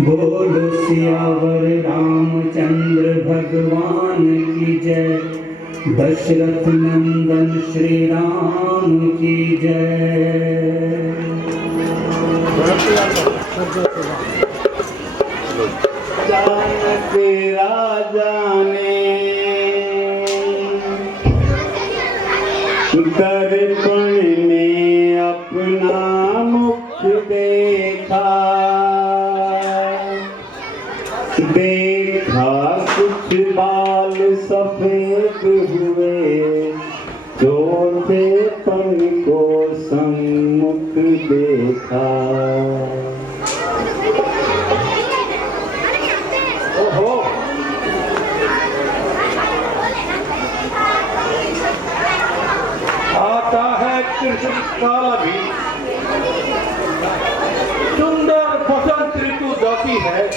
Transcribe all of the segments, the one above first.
बोलो सियावर रामचंद्र भगवान की जय, दशरथ नंदन श्री राम की जय। जानक राजा ने दर्पण में अपना मुख देखा, देखा कुछ बाल सफेद हुए, चौथेपन को सम्मुख देखा। ओहो, आता है कृष्ण काल भी, सुंदर बसंत ऋतु जाती है,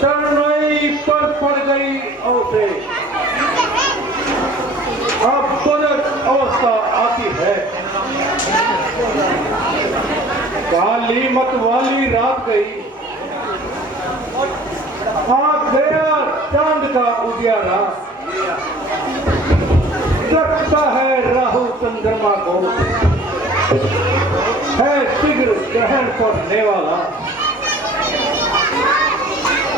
शरणाई पर पड़ गई औसे, अब बदल अवस्था आती है। काली मत वाली रात गई, आ गया चांद का उजियारा, लगता है राहु चंद्रमा को, है शीघ्र ग्रहण पड़ने वाला।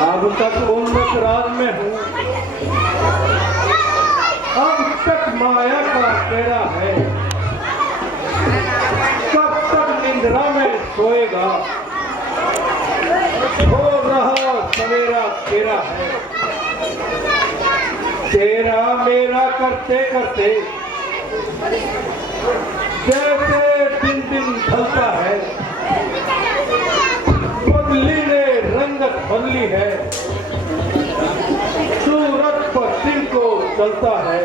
अब तक उन्नत राज में हूँ, अब तक माया का तेरा है, कब तक निंद्रा में सोएगा, हो रहा सवेरा तेरा है। तेरा मेरा करते करते जैसे दिन दिन ढलता है, बदली ने रंगत बदली है, सूरत पर दिल को चलता है।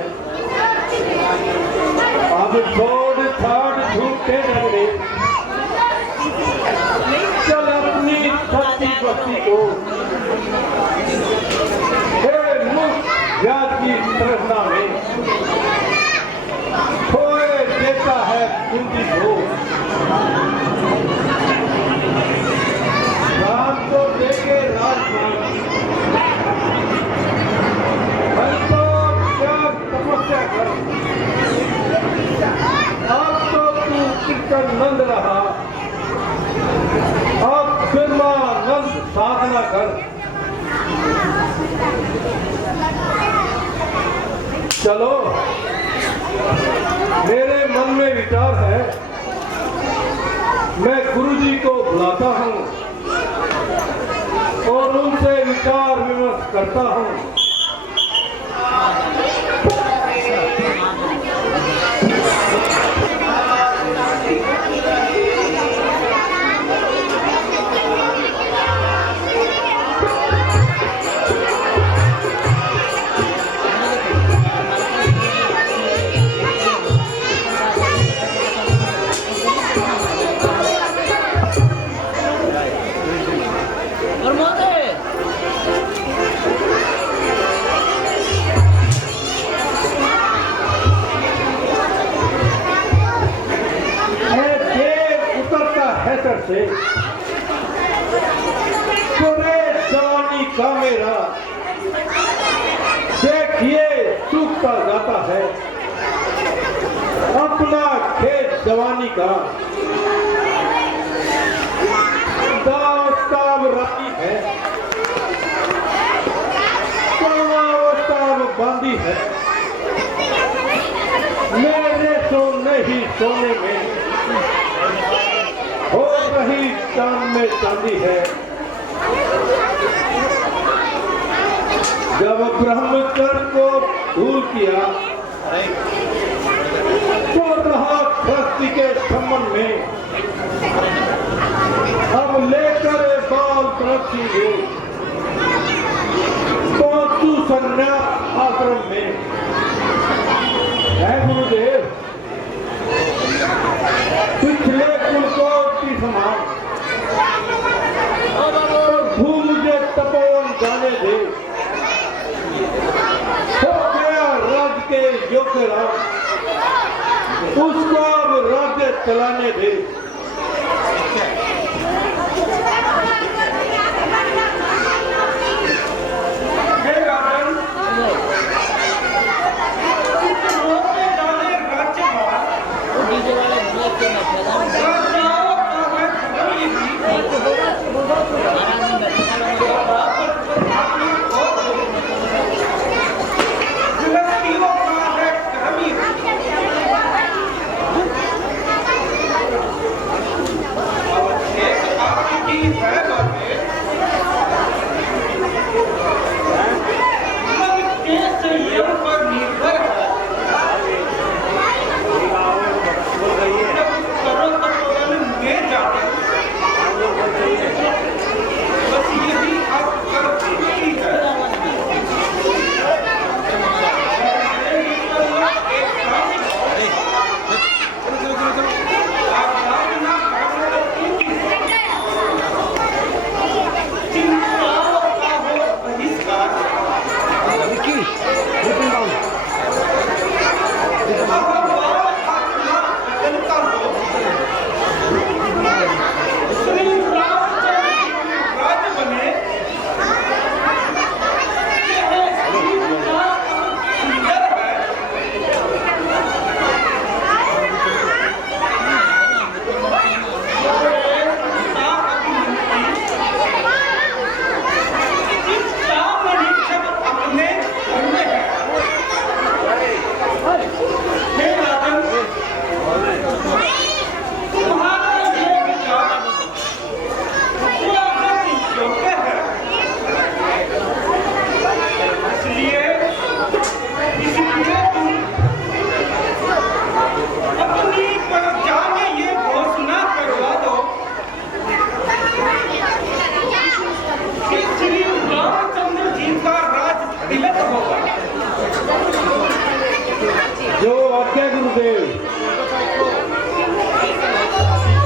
अब छोड़ छाड़ झूठे झगड़े, चल अपनी धरती बस्ती को, व्याज की तृष्णा में खोए देता है कुंती को। राम को देख साधना कर। चलो, मेरे मन में विचार है, मैं गुरुजी को बुलाता हूँ और उनसे विचार विमर्श करता हूँ। से पूरे जवानी का मेरा देखिए सूखता जाता है, अपना खेत जवानी का दास्तान रानी है, बांधी है, मेरे सोने ही सोने में हो रही चांद में चांदी है। जब ब्रह्मचर्य को भूल किया तो रहा गृहस्थी के संबंध में, अब लेकर बाल रखेंगे तो तू संन्यास आश्रम में है। गुरुदेव, पिछले कुल को समान तू मुझे तपोवन जाने दे, हो गया राज्य के योग्य राज, उसको अब राज्य चलाने दे।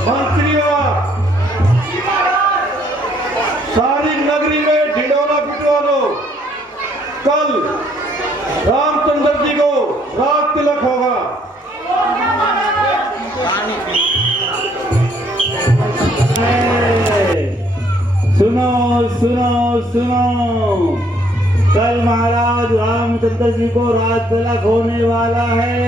मंत्रियों, सारी नगरी में ढिंडोरा पिटवा दो, कल रामचंद्र जी को राज तिलक होगा। सुनो सुनो सुनो, कल महाराज रामचंद्र जी को राज तिलक होने वाला है।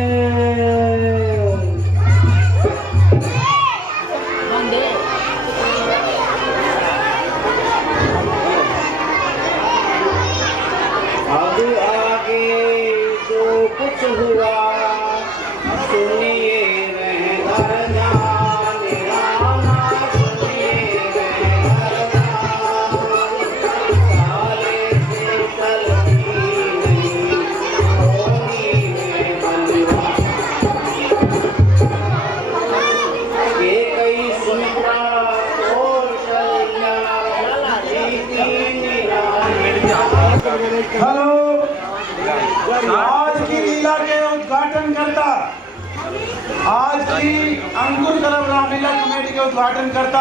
आज की अंकुर क्लब रामलीला कमेटी के उद्घाटन करता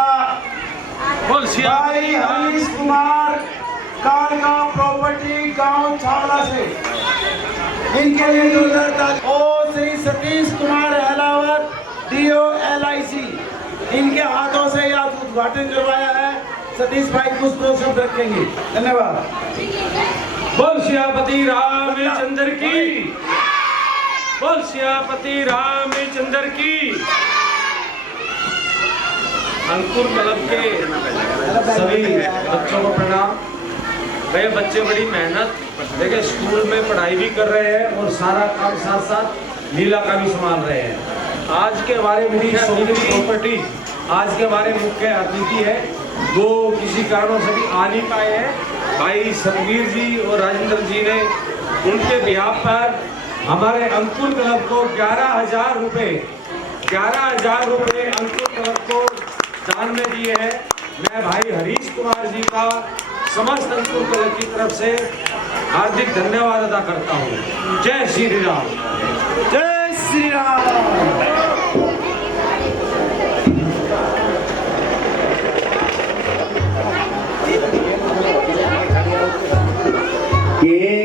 भाई हरीश कुमार कारगांव प्रॉपर्टी गांव छावला से, इनके लिए जोरदार ताली। और श्री सतीश कुमार अहलावत DO LIC, इनके हाथों से यह उद्घाटन करवाया है। सतीश भाई कुछ दो शब्द रखेंगे। धन्यवाद। बोल सियापति रामचंद्र की, बोल सियापति रामचंद्र की। अंकुर क्लब के सभी बच्चों को प्रणाम। वे बच्चे बड़ी मेहनत देखिए स्कूल में पढ़ाई भी कर रहे हैं और सारा काम साथ साथ लीला का भी संभाल रहे हैं। आज के हमारे प्रॉपर्टी आज के हमारे मुख्य अतिथि है, वो किसी कारणों से भी आ नहीं पाए हैं। भाई सतवीर जी और राजेंद्र जी ने उनके बिहाफ पर हमारे अंकुर क्लब को 11,000 रुपये अंकुर क्लब को दान में दिए हैं। मैं भाई हरीश कुमार जी का समस्त अंकुर क्लब की तरफ से हार्दिक धन्यवाद अदा करता हूँ। जय श्री राम, जय श्री राम।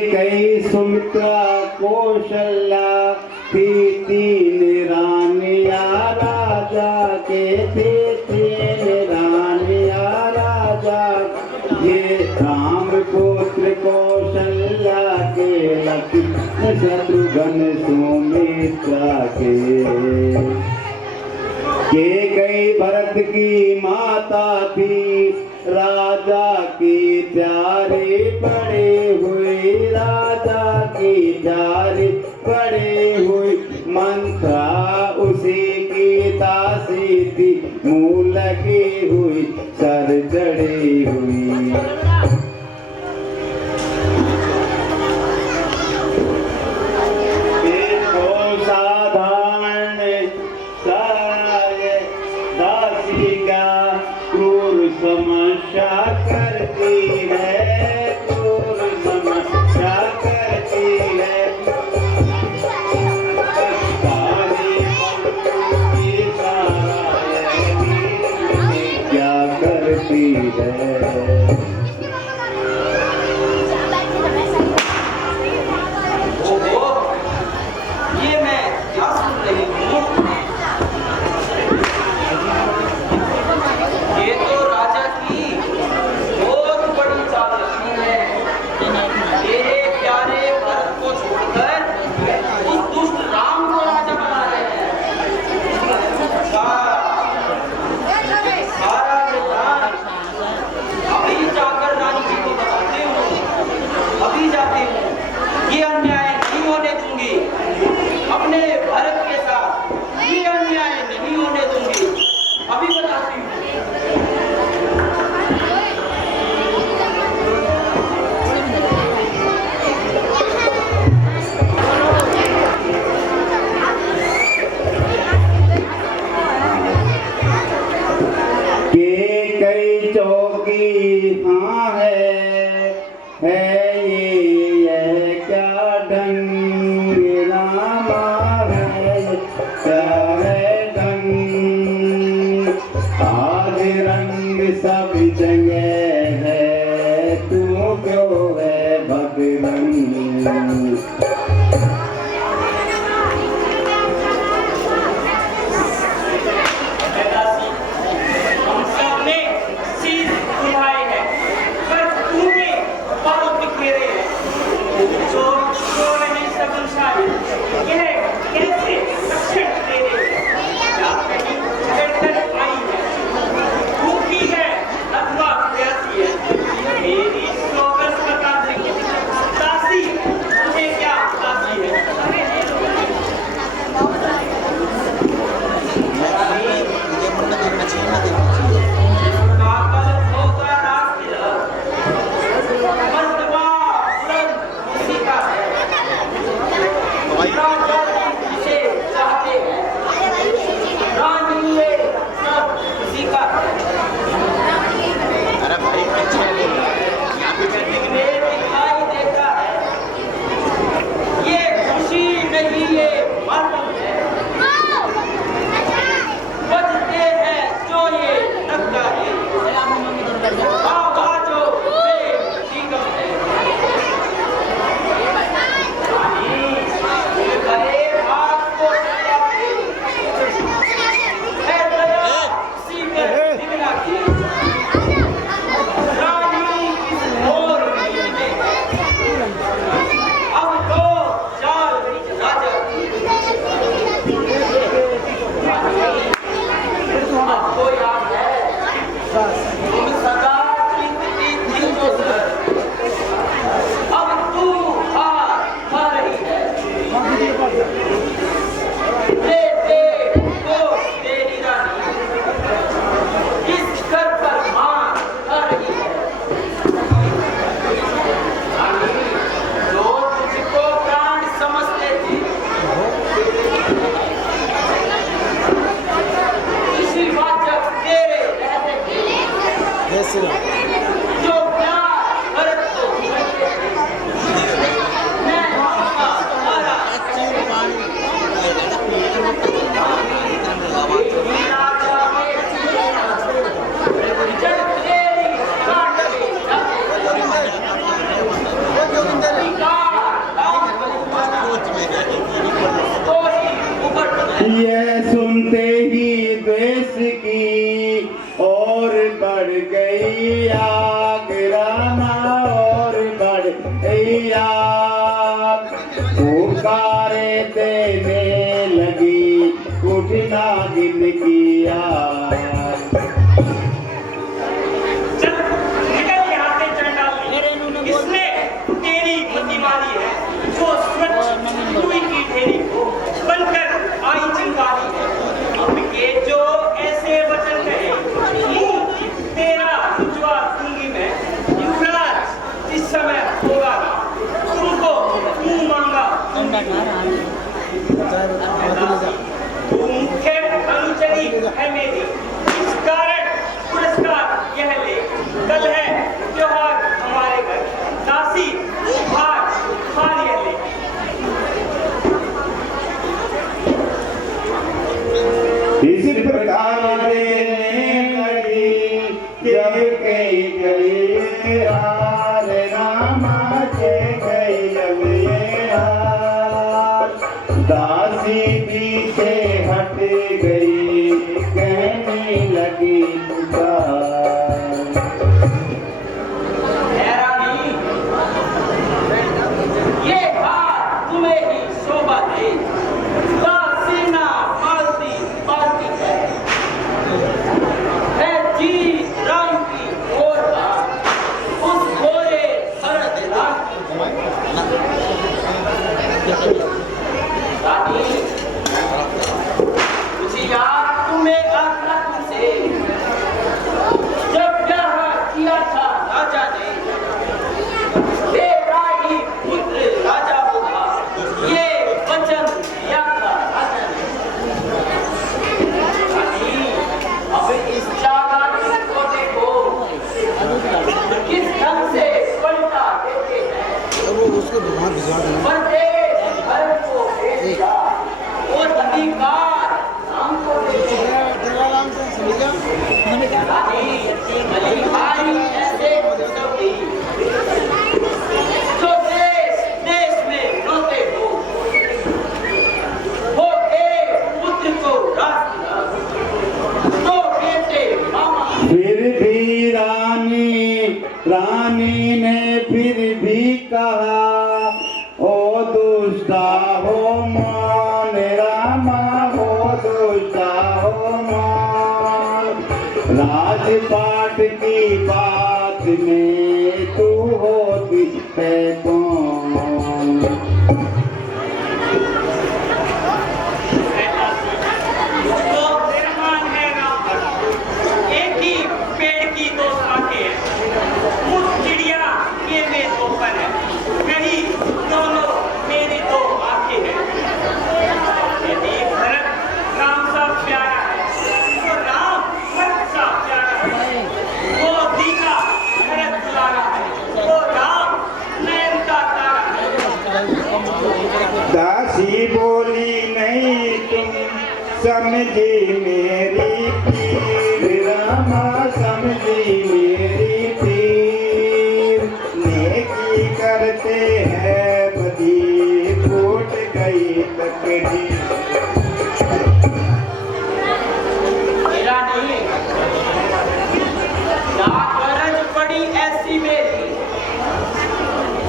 कई सुमित्रा कौशल्या थी तीन रानिया राजा के थे, तीन रानिया राजा। ये राम पुत्र कौशल्या के लक्ष्मण शत्रुघ्न सुमित्रा के कई भरत की माता थी, राजा की प्यारे पड़े हुए, राजा की प्यारे पड़े हुए। मंत्रा उसी की दासी थी, मुँह लगी हुई सर जड़ी हुई। देखो साधारण दासी का क्रूर समस्या करती है, क्रूर समस्या करती है। क्या करती है? ये मैं क्या सुन रही हूँ? ये तो राजा की बहुत बड़ी चालाकी है। तेरे प्यारे भरत को छोड़कर उस दुष्ट राम को राजा बना रहे हैं। सारा निदान अभी जाकर रानी जी को बताती हूँ, अभी जाती हूँ। ये अन्याय नहीं होने दूंगी, अपने भरत के साथ ये अन्याय नहीं होने दूंगी। अभी बताती हूँ। कई चौकी हाँ है ये क्या ढंग रामा है, क्या है ढंग। आज रंग सब जगह है, तू क्यों है भगरंग। हम सबने शीश उठाए हैं, पर तूने बहुत जो प्यार भरत को मैं आपका तुम्हारा ये सुनते ही द्वेष की और बढ़ गई आग रामा और बढ़ गई आग पुकारे देने लगी उठना गिन की आग चल निकल यहाँ से चंडाल इसने तेरी मति मारी है जो स्वच्छ रुई की ढेरी को बनकर आई चिंगारी है अब के जो ऐसे वचन कहे मुंह तेरा उजवा दूंगी मैं युवराज इस समय होगा तुमको मुंह मांगा तू मुख्य अनुचरी है मेरी इस कारण पुरस्कार यह ले कल है त्योहार हमारे घर दासी उपहार खा यह ले इस प्रकार लगी जब कई गई हार रामा के गई जब ये हार दासी पीछे हट गई कहने लगी पुकार हैरानी ये हार तुम्हें ही शोभा दे दासीना पालती पालती है जी राम की ओर उस घोरे भरत रानी मुझे याद तुम्हें आखा तुमसे जब ब्याह किया था राजा ने तेरा ही पुत्र राजा होगा ये वचन दिया था राजा ने रानी अब इस जागरण को देखो किस ढंग से पलटा देते हैं परदेश भरत को भेज दिया और अधिकार हमको दे दिया रानी बलिहारी ऐसे उत्सवी जो देश देश में रोते हो एक पुत्र को राज दिया दो बेटे मामा फिर भी रानी ने फिर भी कहा ओ दुष्टा हो मान रामा हो दुष्टा हो मान राजपाट की बात में तू होती है कौन तो निर्माण है राम एक ही पेड़ की दो शाखें हैं मुझ चिड़िया के में दो पर है नहीं दोनों मेरी दो आंखें हैं यदि भरत राम सा प्यारा है तो राम भरत सा प्यारा है वो दीका भरत दुलारा है वो राम नयन का तारा है दासी बोली नहीं तुम समझी मेरी पीर रामा समझी मेरी पीर नेकी करते हैं बदी फूट गई तकड़ी मेरा नहीं क्या गरज पड़ी ऐसी मेरी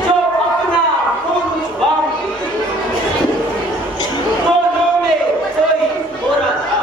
जो अपना खून छुपाऊंगी दोनों में कोई हो रहा था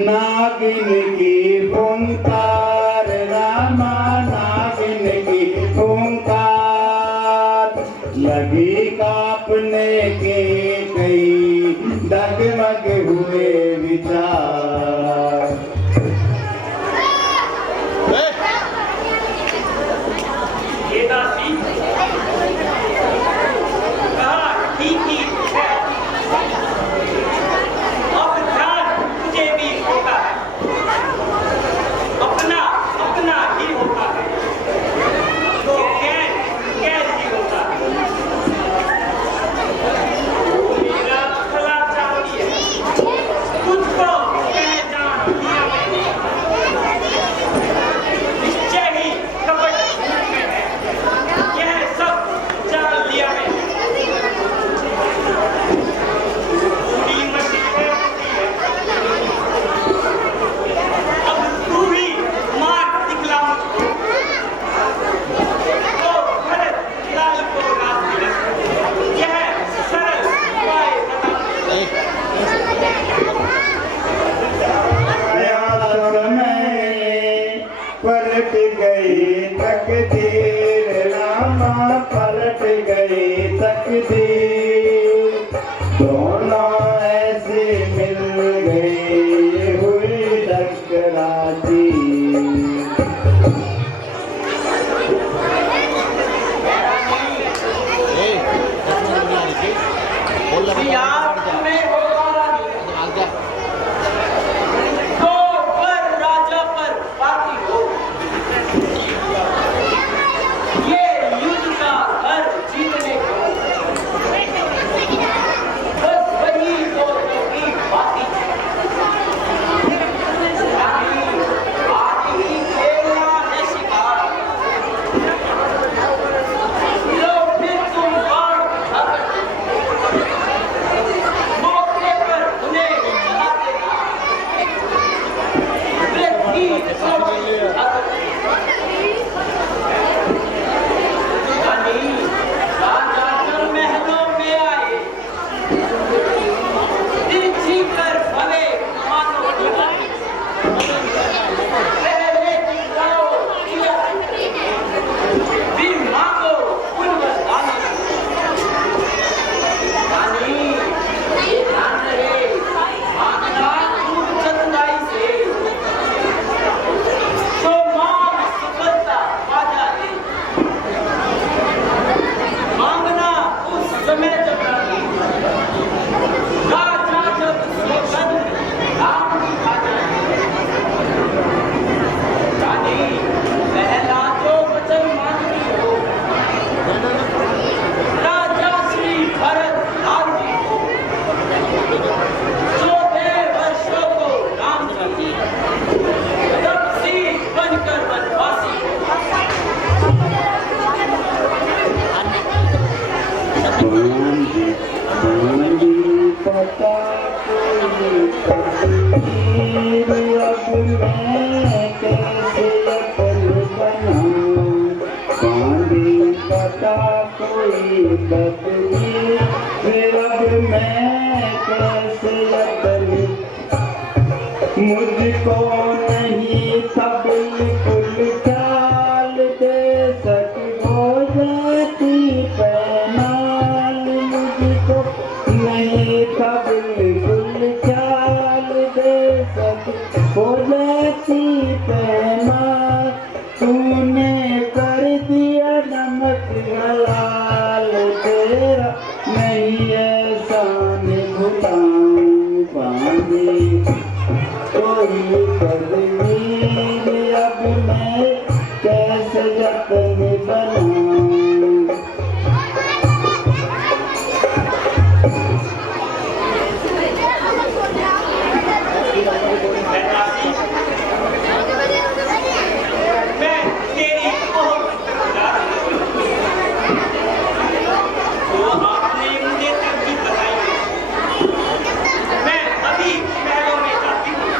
नागिन की फुंकार रामा नागिन की फुंकार लगी कांपने के कई डगमग हुए विचार ये दासी कहा ठीक ही है अब ध्यान तुझे भी होता है अपना अपना ही होता है तो गैर गैर ही होता है मेरा भला चाहती है तुझको कह जान दिया मैंने निश्चय ही कपट में है यह सब जान लिया है पूरी मछली होती है अब तू ही मार दिखला मुझको तो भरत लाल को रात मिले यह सरल उपाय बता पलट गई तकदीर रामा पलट गई तकदीर दोनों ऐसे मिल गए हुई टकराती याद में होगा तो पर राजा पर बाकी हो ये युद्ध का हर जीतने को बस वही तो की बाकी आज ही खेलना है शिकार लो फिर तुम बाण मौके पर उन्हें चला देना वृद्धि राजा जब महलों में आए तिरछी कर भले मानो पहले दिखाओ दिया फिर मांगो पुनर्दान ये ध्यान रहे मांगना खूब चतुराई से तो मांग सफलता पा जाए मांगना उस समय जब राजा जब स्वगंध राम दिखा जाए रानी पहला जो वचन मांगती हो राजा श्री भरत लाल जी को 14 वर्षों को राम जी तपसी बनकर वनवासी हो पता कोई तकदीर अब मैं कैसे अपन बनाऊं बांधी पता कोई तकदीर अब मैं कैसे अपन मुझको नहीं सब बिल्कुल चाल दे सको जाती पैमाल मुझको नहीं सब बिल्कुल चाल दे सको जाती पैमाल तूने कर दिया नमक हलाल तेरा नहीं ऐसा भुलाऊं पानी कोई तकदीर अब मैं कैसे जतन बनाऊं मैं तेरी बहुत तो आपने मुझे तरकीब बताई मैं अभी महलों में जाती हूँ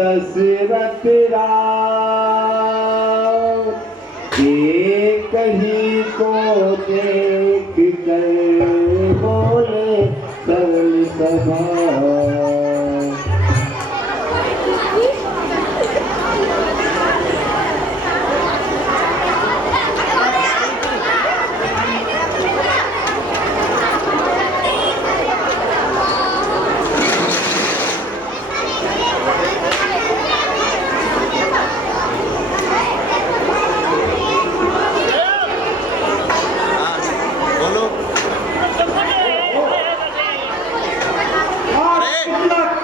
दशरथ राव एक ही को देख कर बोले सरल स्वभाव।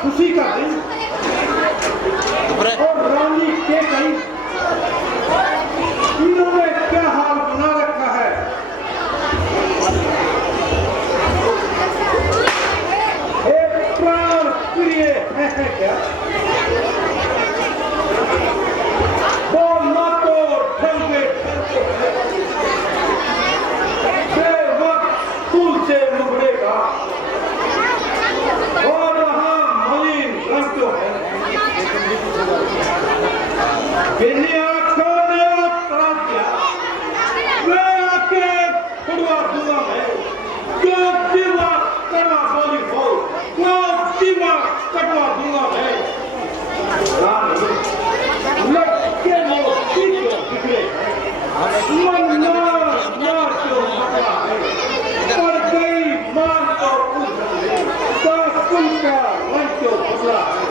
खुशी का दिन और रानी के कई इन्होंने क्या हाल बना रखा है। हे प्राण प्रिय है क्या वो ना तो ढंगे वक्त फूल से मुगड़ेगा और इन्हीं आँखों ने तड़ा दिया मैं आके खुड़वा दूंगा मैं जो जीवा कड़वा बोली हो वो जीवा कटवा दूंगा मैं लड़के मोती क्यों बिगड़े मन मार क्यों मकड़ा है पर गई मान तो कुल का मन क्यों बदला है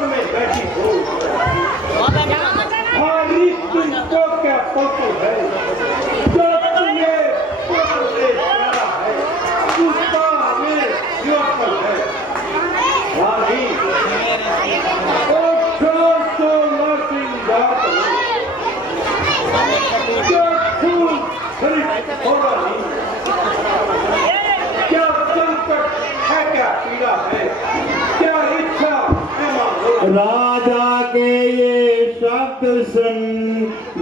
में बैठी हो हमारी तुमको क्या फोटो है जो तुम्हें प्यार से प्यारा है उसका हमें योगपल है हमारी ओ प्यार तो लौटिंग जात जो फूल खरीद होगा नहीं क्या संकट है क्या पीड़ा है क्या इच्छा राजा के ये शब्द सुन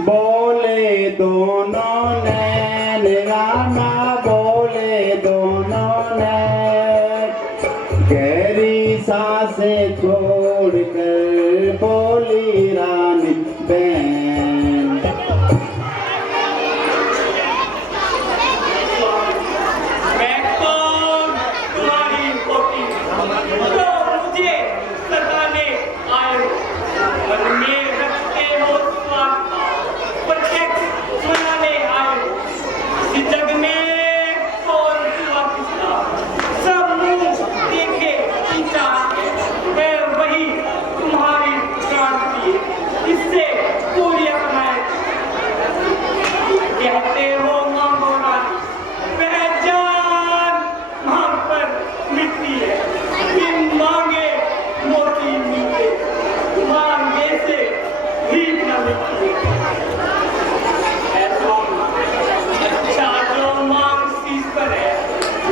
बोले दोनों नैन राना बोले दोनों नैन गहरी सांसें छोड़कर बोली रानी बहन मैं कौन तुम्हारी पोती जो मुझे सताने आए और में रखते हो स्वार्थ प्रत्यक्ष मनाने आए इस जग में कौन हुआ किसका सब मुंह देखे पीछा है वही तुम्हारी क्रांति इससे कोई अपनाए कहते हो मांगो रानी पहचान मांग पर मिट्टी है कि मांगे मोती मिलते मांगे से ही न मिलती ऐसा अच्छा जो मांग शीश पर है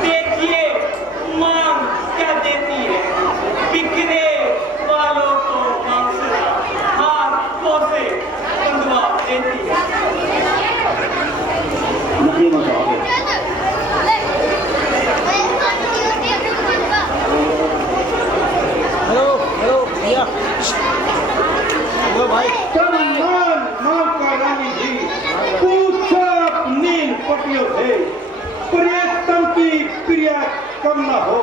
देखिए मांग क्या देती है बिखरे वालों को मांग सदा हाथों से कंधवा देती है सम्मान मां का रानी जी पूछो अपनी पतियों से प्रियतम की प्रिय कम न हो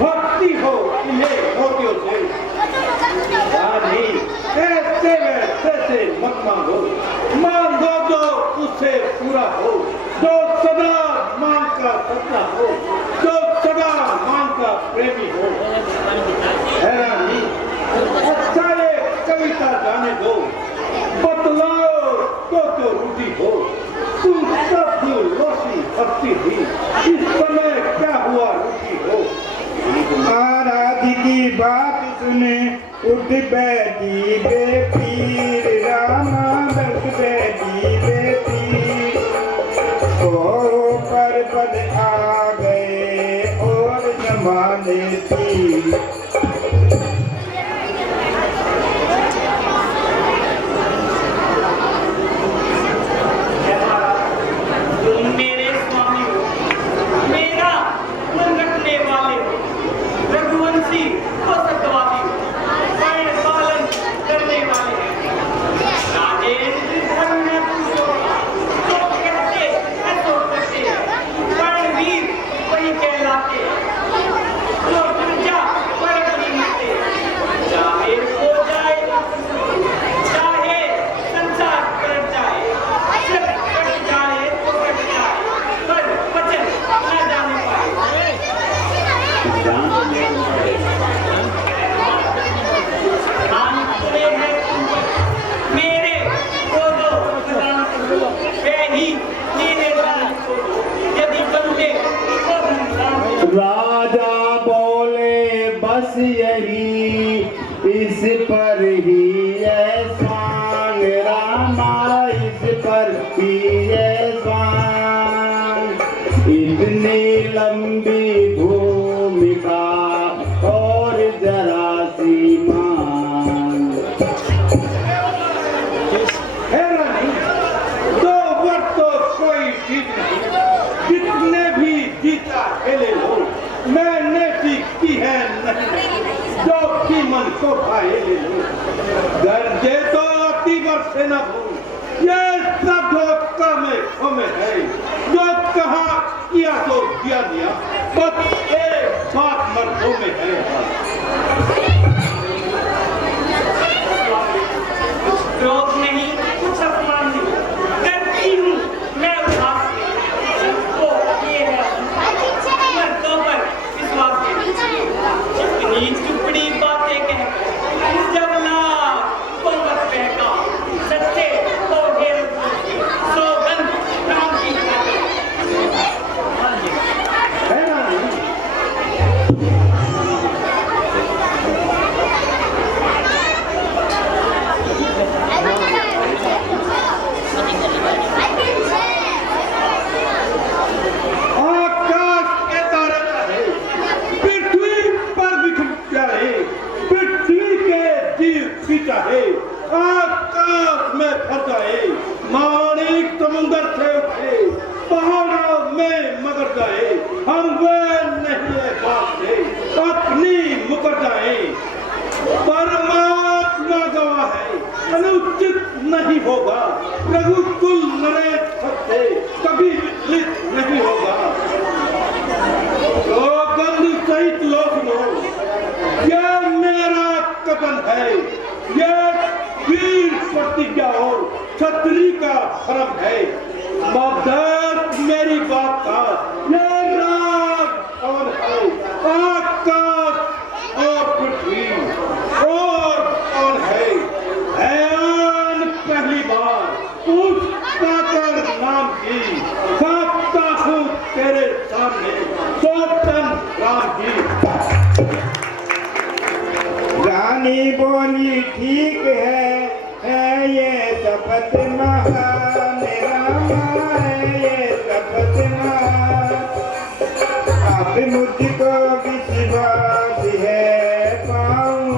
भक्ति हो इन्हें मोतियों से रानी ऐसे वैसे मत मांगो मांगो जो उससे पूरा हो जो सदा मां का सच्चा हो जो सदा मां का प्रेमी हो है रानी अच्छा ये कविता जाने दो बतलाओ तो रूठी हो तुम सब रोशी भक्ति थी इस समय क्या हुआ रूठी हो आराधी की बात सुने उठ बैठी बेपीर रामा बस बैठी बेपीर ओ पर्वत आ गए और जमाने तीर मेरे स्वामी हो मेरा मन रखने वाले हो रघुवंश जाते जो प्रजा पर नहीं मिलते, चाहे हो जाए चाहे संसार पलट जाए, सिर्फ कट जाए तो कट जाए, पर वचन न जाने पाए। कान खुले हैं मेरे को दो, वे ही मेरे दान को दो, यदि बनते तो धन। राजा बोले बस यही इस पर ही एहसान, रामा इस पर ही एहसान। इतनी लंबी भूमिका और जरा सी मान। है ना नहीं? दो वर्ष तो कोई जीत नहीं, जितने भी जीता खेले लो, मैंने की है नहीं, जो की मन को भाए ले लो। गर्जे तो अति वर्ष से न हो, ये सब धोखा में हमें है, जो कहा किया तो दिया, बस एक बात मर्दों में है। क्रोध नहीं, कुछ अपमान नहीं, डरती हूँ मैं उदास से, सबको ये है मर्दों पर विश्वास है। इतनी चुपड़ी बातें कहकर जब लाख तो मत बहका, सच्चे तो ढेर सौगंध राम की है ना नहीं? आकाश के तारे चाहे, पृथ्वी पर बिखर जाए, पृथ्वी के जीव भी चाहे, आकाश में फंस जाए, माणिक समुंदर से उठे, पहाड़ों में मगर जाए, हम वे नहीं है बात से अपनी मुकर जाए। परमात्मा गवाह है, अनुचित नहीं होगा, रघुकुल नरेश सबसे कभी विचलित नहीं होगा। गंध सहित लोक लो, ये मेरा कथन है, ये वीर प्रतिज्ञा और क्षत्रिय का धर्म है। मदद मेरी बात का ये राग कौन है, आकाश और पृथ्वी और कौन है। हैरान पहली बार उस साकर नाम की गाता हूँ तेरे सामने, सोतन राम की। रानी बोली ठीक है ये शपथ महान, रामा है ये शपथ महान। अब मुझको विश्वास है पाऊं।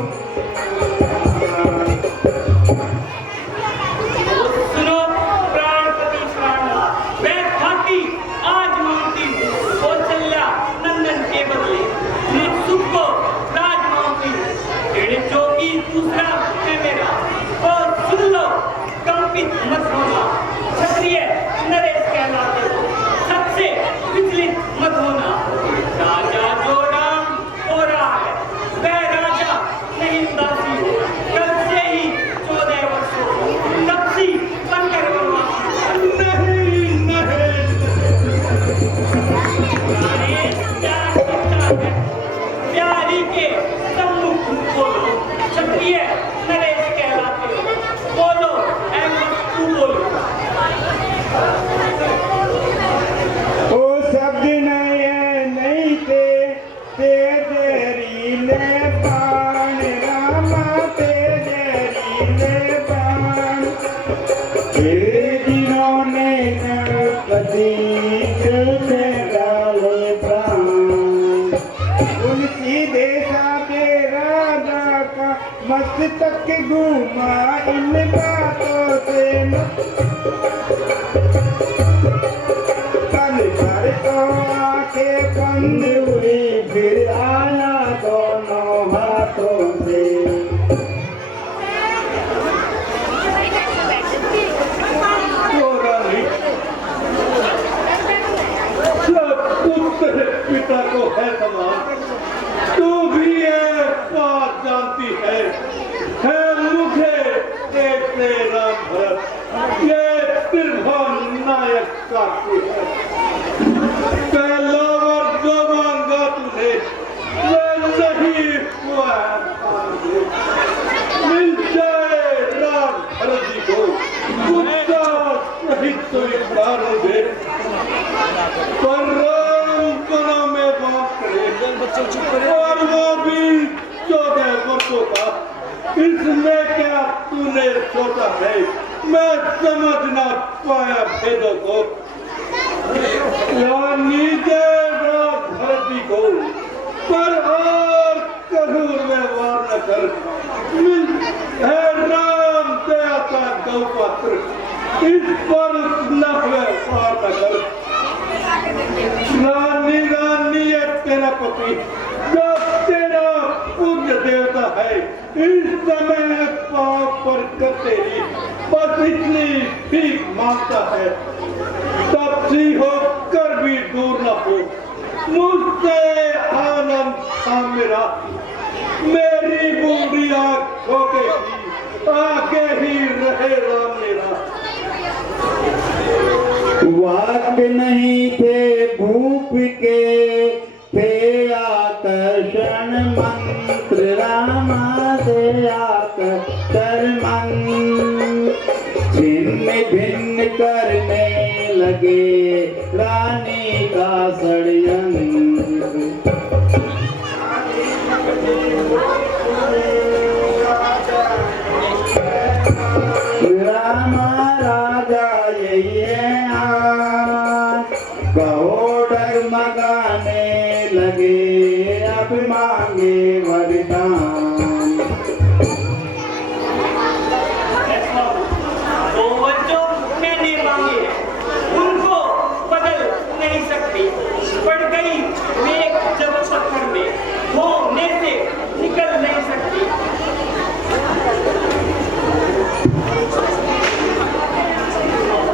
सुनो प्राणपति प्राण, मैं खाती आज मानती हूँ, वो चल्ला नंदन के बदले निज सुख को राज मानती हूँ, तेरे जोगी दूसरा है मेरा। और सुन लो कंपित मत होना, क्षत्रिय नरेश कहलाते हो, सबसे विचलित मत होना। राजा जो राम हो रहा है, वह राजा नहीं उदासी हो, कल से ही 14 वर्ष हो, तपसी बनकर बनवासी। नहीं नहीं, अरे प्यार सच्चा है, प्यारी के सम्मुख बोलो, क्षत्रिय नरेश कहलाते हो, बोलो अहमद तू बोलो। ओ शब्द नए नहीं थे तेरे बाण, रामा तेरे बाण। तेरे जिन्होंने नरपति से डाले प्राण, तुलसी देशा के राजा का मस्तक घूमा इन बातों से पल भर तो आंखें बंद हुई, फिर आया दोनों हाथों से। तोरा नहीं, सब पुत्र पिता को है समान। तू भी ये बात जानती है मुझे ऐसे राम भरत ये त्रिभुवन नायक काफी है। पहला और जो मांगा तूने वो नहीं हुआ है। मिल जाए राम भरत जी को उसका सहित तो इकरार हो दे, पर राम बना में बात करे और वो भी 14 वर्षों का। इसमें क्या तूने सोचा है, मैं समझ ना पाया भेदों को। रानी दे भरत जी को पर और कभी व्यवहार न कर। मिल है राम दया का गौपात्र, इस पर न व्यवहार न कर। रानी रानी है तेरा पति जो तेरा पूज्य देवता है। इस समय पाप पर तेरी बस इतनी भीख मांगता है, तब सी होकर भी दूर न हो। मुझसे आनंद था मेरा, मेरी बूंदी आंखों के ही आगे ही रहे राम मेरा। वाक नहीं थे भूप के थे आकर्षण मंत्र रामा से आकर्षण मंत्र छिन्न भिन्न करने लगे रानी का षड्यंत्र। रामा राजा यही है कहो डगमगाने लगे अब मांगे वरदान। वो बच्चों मैंने मांगे उनको बदल नहीं सकती। पड़ गई मेघ जब पत्थर में होने से निकल नहीं सकती।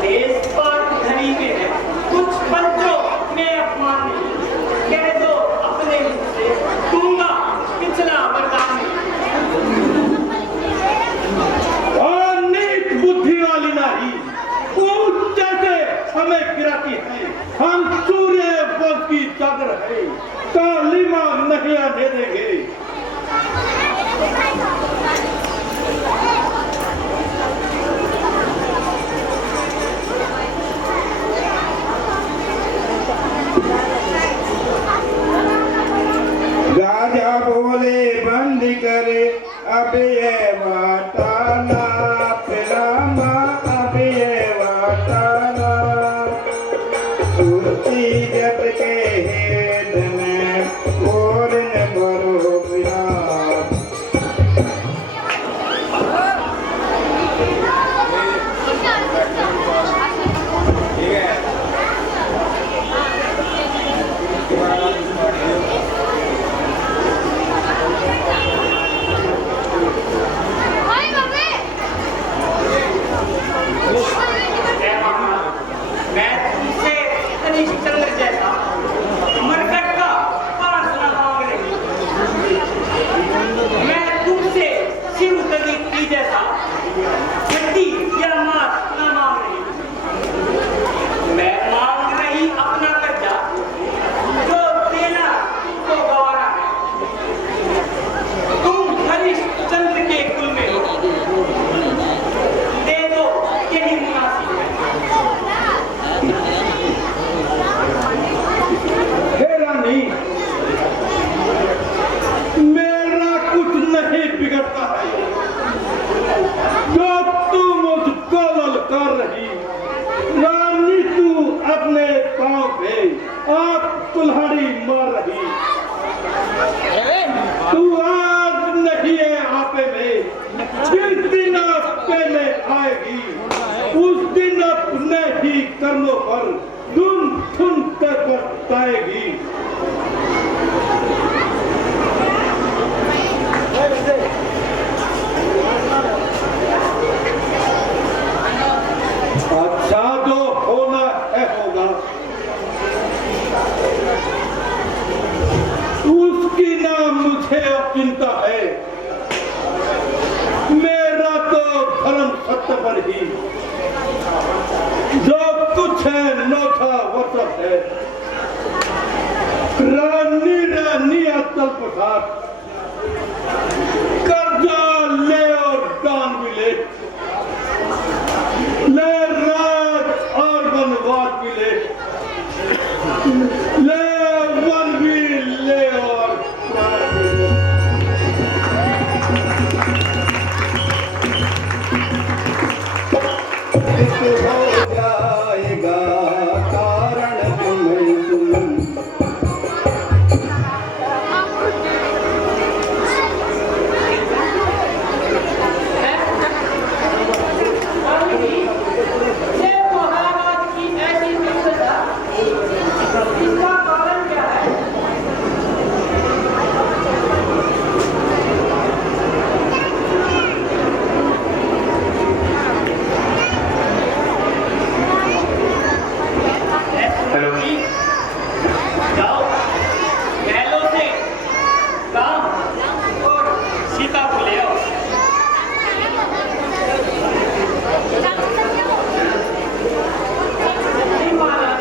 देश पर धरी में है कुछ बच्चों में अपमान नहीं। कह दो अपने मुख से दूंगा पिछला वरदान। नीच बुद्धि वाली नारी ऊंच जैसे हमें गिराती है। हम सूर्य वंश की चादर है, कालीमा नहीं आने देंगे। राजा बोले बंद करे अब ये वार्तालाप रामा अब ये वार्तालाप। उसी जब के हेद में पूर्ण बरो विराट। चिंता है? मेरा तो धर्म सत्य पर ही जो कुछ है नौथा वसत है। रानी रानी अतल पठार कर्जा ले और दान भी ले राज और वनवास भी ले वन भी ले और प्राण भी ले। हो जाएगा कारण तुम्हें ये महाराज की ऐसी विशेषता, इसका कारण क्या है? हेलो जाओ महलों से राम और सीता को ले आओ। नहीं महाराज,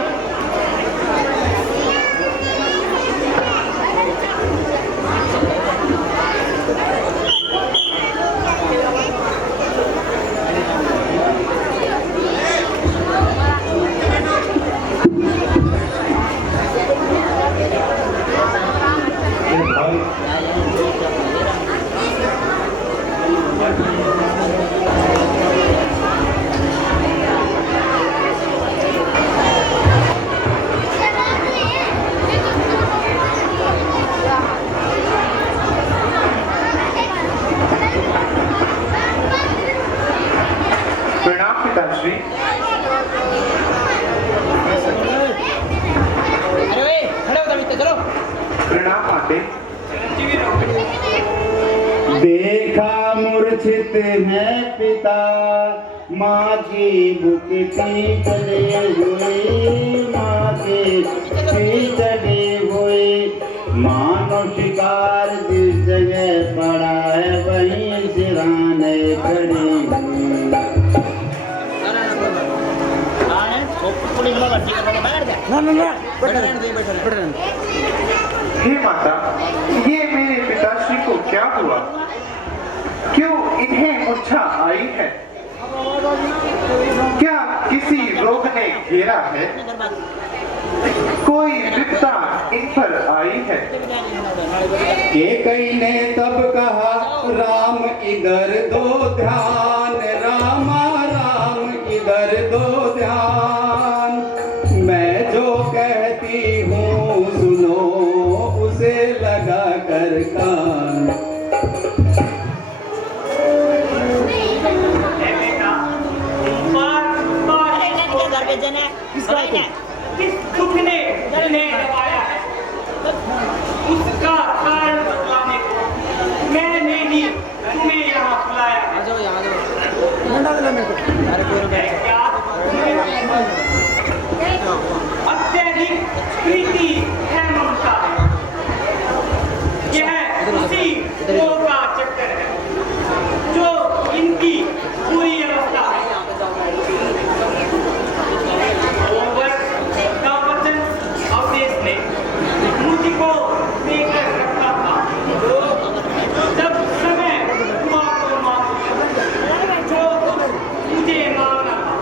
प्रणाम पिताश्री। अरे खड़े हो तभी चलो। प्रणाम माते। देखा मूर्छित है पिता माँ की बुकती चले हुए माँ के चले हुए मानो शिकार जिस जगह पड़ा है वहीं सिराने खड़े हे माता, ये मेरे पिताश्री को क्या हुआ? क्यों इन्हें मूर्छा आई है? क्या किसी रोग ने घेरा है? कोई विपदा इन पर आई है? के कई ने तब कहा राम इधर दो ध्यान रामा राम इधर दो ध्यान मैं जो कहती हूँ सुनो उसे लगा कर कान। किस दुख ने जिन्हें दबाया है उसका कारण बतलाने को मैंने ही तुम्हें यहाँ बुलाया है। क्या अत्यधिक प्रीति है ममता है, यह उसी मोह का चक्कर है जो इनकी पूरी अवस्था है। अवधेश ने मुझको देकर रखा था जब समय हुआ तो जो मुझे मांगना था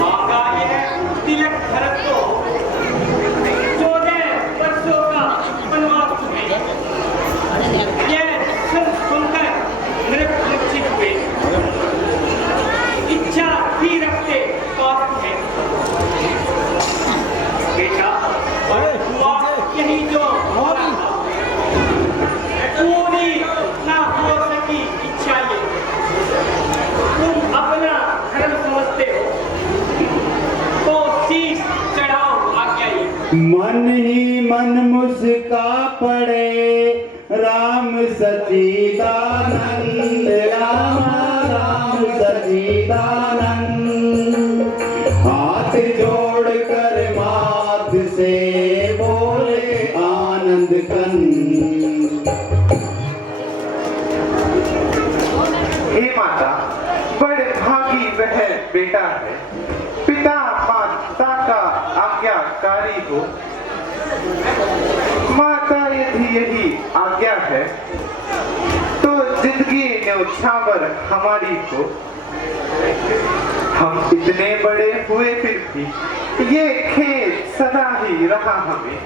मांगा यह तिलक भरत को 14 वर्षों का वनवास में यह सुनकर मूर्छित हुए इच्छा ही रखते पास में बेटा हुआ यही जो हो रहा था पूरी ना हो सकी इच्छा ये तुम अपना धर्म समझते हो तो शीश चढ़ाओ आज्ञा ये। मन ही मन मुस्का पड़े राम सच्चिदानंद राम सच्चिदानंद हाथ जोड़ कर माथ से बोले आनंद कंद। वह बेटा है, पिता माता का आज्ञाकारी हो, माता यदि यही आज्ञा है तो जिंदगी न्यौछावर हमारी हो। हम इतने बड़े हुए फिर भी ये खेत सदा ही रहा हमें,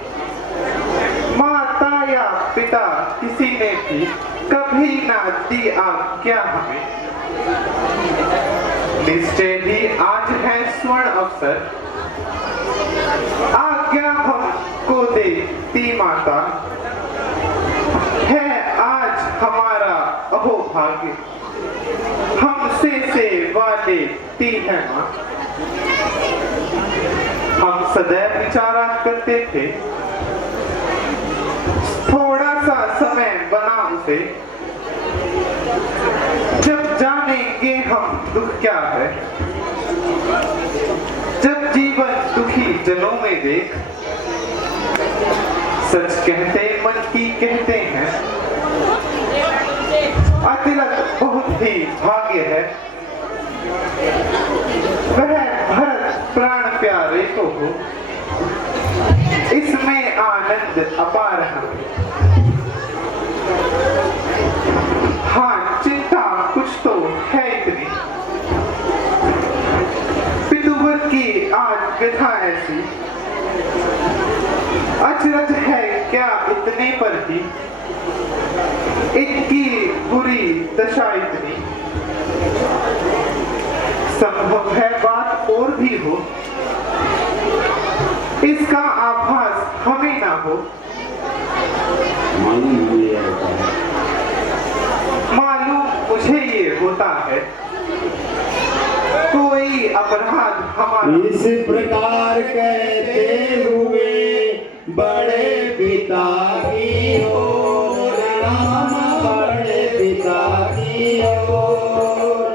माता या पिता किसी ने भी कभी ना दी आज्ञा हमें। निश्चय ही आज है स्वर्ण अवसर, आज्ञा हमको देती माता, है आज हमारा अहोभाग्य, हमसे सेवा लेती है माँ। हम सदैव विचारा करते थे, थोड़ा सा समय बना उसे, जब जानेंगे हम दुख क्या है, जब जीवन दुखी जनों में देख, सच कहते मन की कहते हैं, अतिलक बहुत ही भाग्य है, वह भरत प्राण प्यारे को हो, इसमें आनंद अपार है। हाँ चिंता कुछ तो है इतनी, पितुवर की आज व्यथा ऐसी, अचरज है क्या इतने पर ही, इनकी बुरी दशा इतनी। संभव है बात और भी हो, इसका आभास हमें ना हो, मालूम मुझे ये होता है कोई अपराध हमारा। इस प्रकार कहते हुए बड़े पिता की ओर, राम बड़े पिता की ओर,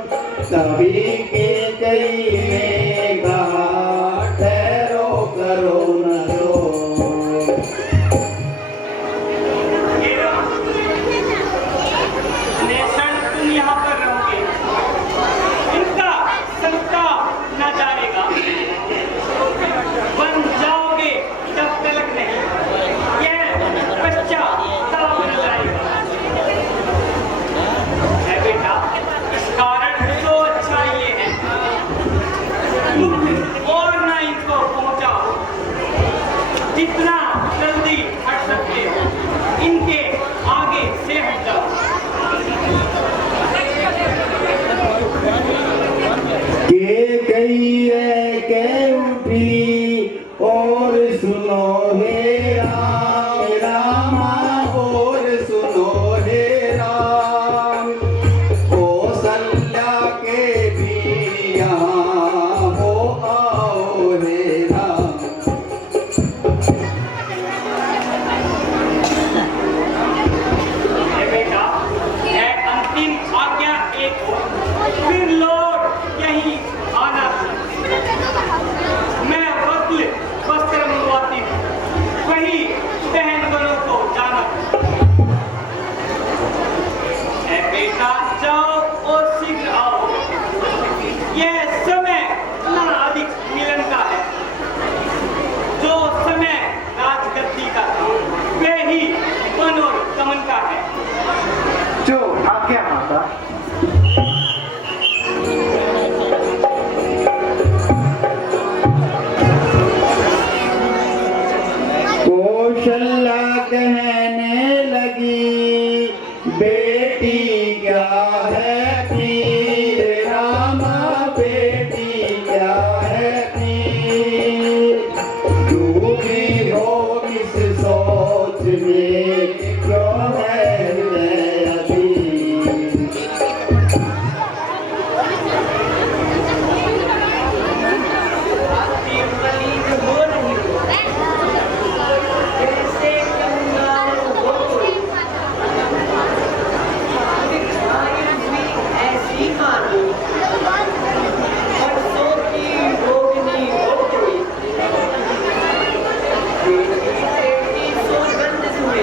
तभी के कई ने कहा ठहरो करो न रो। नेशन तुम यहाँ पर रहोगे, इनका संताप न जाएगा, बन जाओगे जब तलक नहीं, यह पश्चाताप न जाएगा। है बेटा, इस कारण तो अच्छा ये है, तुम और ना इनको पहुंचाओ, जितना जल्दी हट सकते हो इनके आगे से हट जाओ। के कई है के उठी और सुनो हे राम, रामा और सुनो हे राम, कौशल्या के भी यहाँ हो आओ हे राम। ये बेटा, यह अंतिम आज्ञा एक हो, फिर लौट यहीं आना। मैं वस्त्र मंगवाती हूँ, वही बहन बनों को जाना। ऐ बेटा, जाओ और शीघ्र आओ, यह समय ना अधिक मिलन का है, जो समय राजगद्दी का था वे ही मनोगमन का है। जो आज्ञा माता। कौशल्या कहने लगी बेटी क्या है पीर, रामा बेटी क्या है पीर, डूबी हो किस सोच में क्यों है हृदय अधीर। मलिन हो रही हो, कैसे कंगाल हो कोई, दिखाई हुई ऐसी मानो, बरसों की रोगनी हो कोई, तेरी सौगंध सुने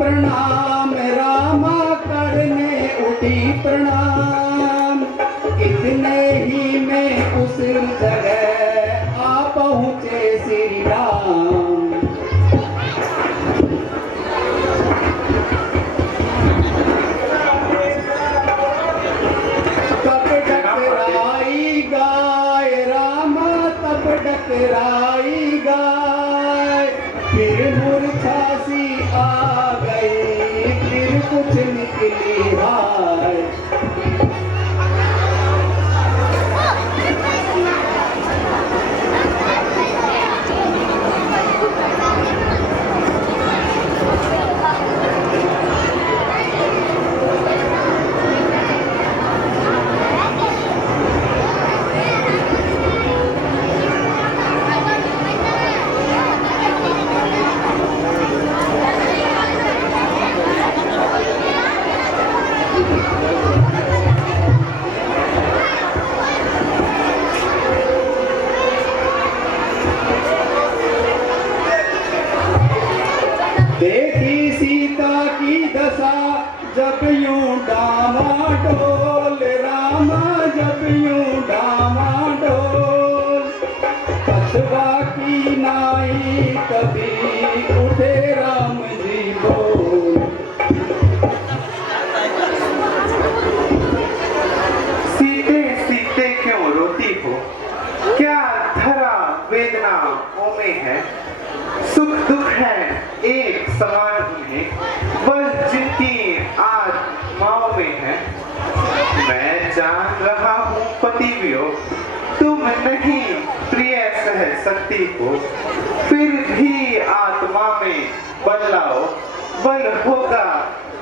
प्रणाम रामा करने उठी प्रणाम। इतने ही में उस जगह आ पहुँचे श्री राम। तब डकराई गाय रामा तब डकराई गाय। फिर मूर्छा सी आ गई फिर कुछ निकली हाय। देखी सीता की दशा जब यूं डामाडोल रामा जब यूं डामाडोल। कछुआ की नाई कभी उठे राम जी बोल। सीते सीते क्यों रोती हो, क्या धरा वेदना में है। सुख दुख है एक समान उन्हें, बस जिनकी आत्माओं में है। मैं जान रहा हूँ पति वियोग तुम नहीं प्रिय सह सकती हो। फिर भी आत्मा में बल लाओ, बल होगा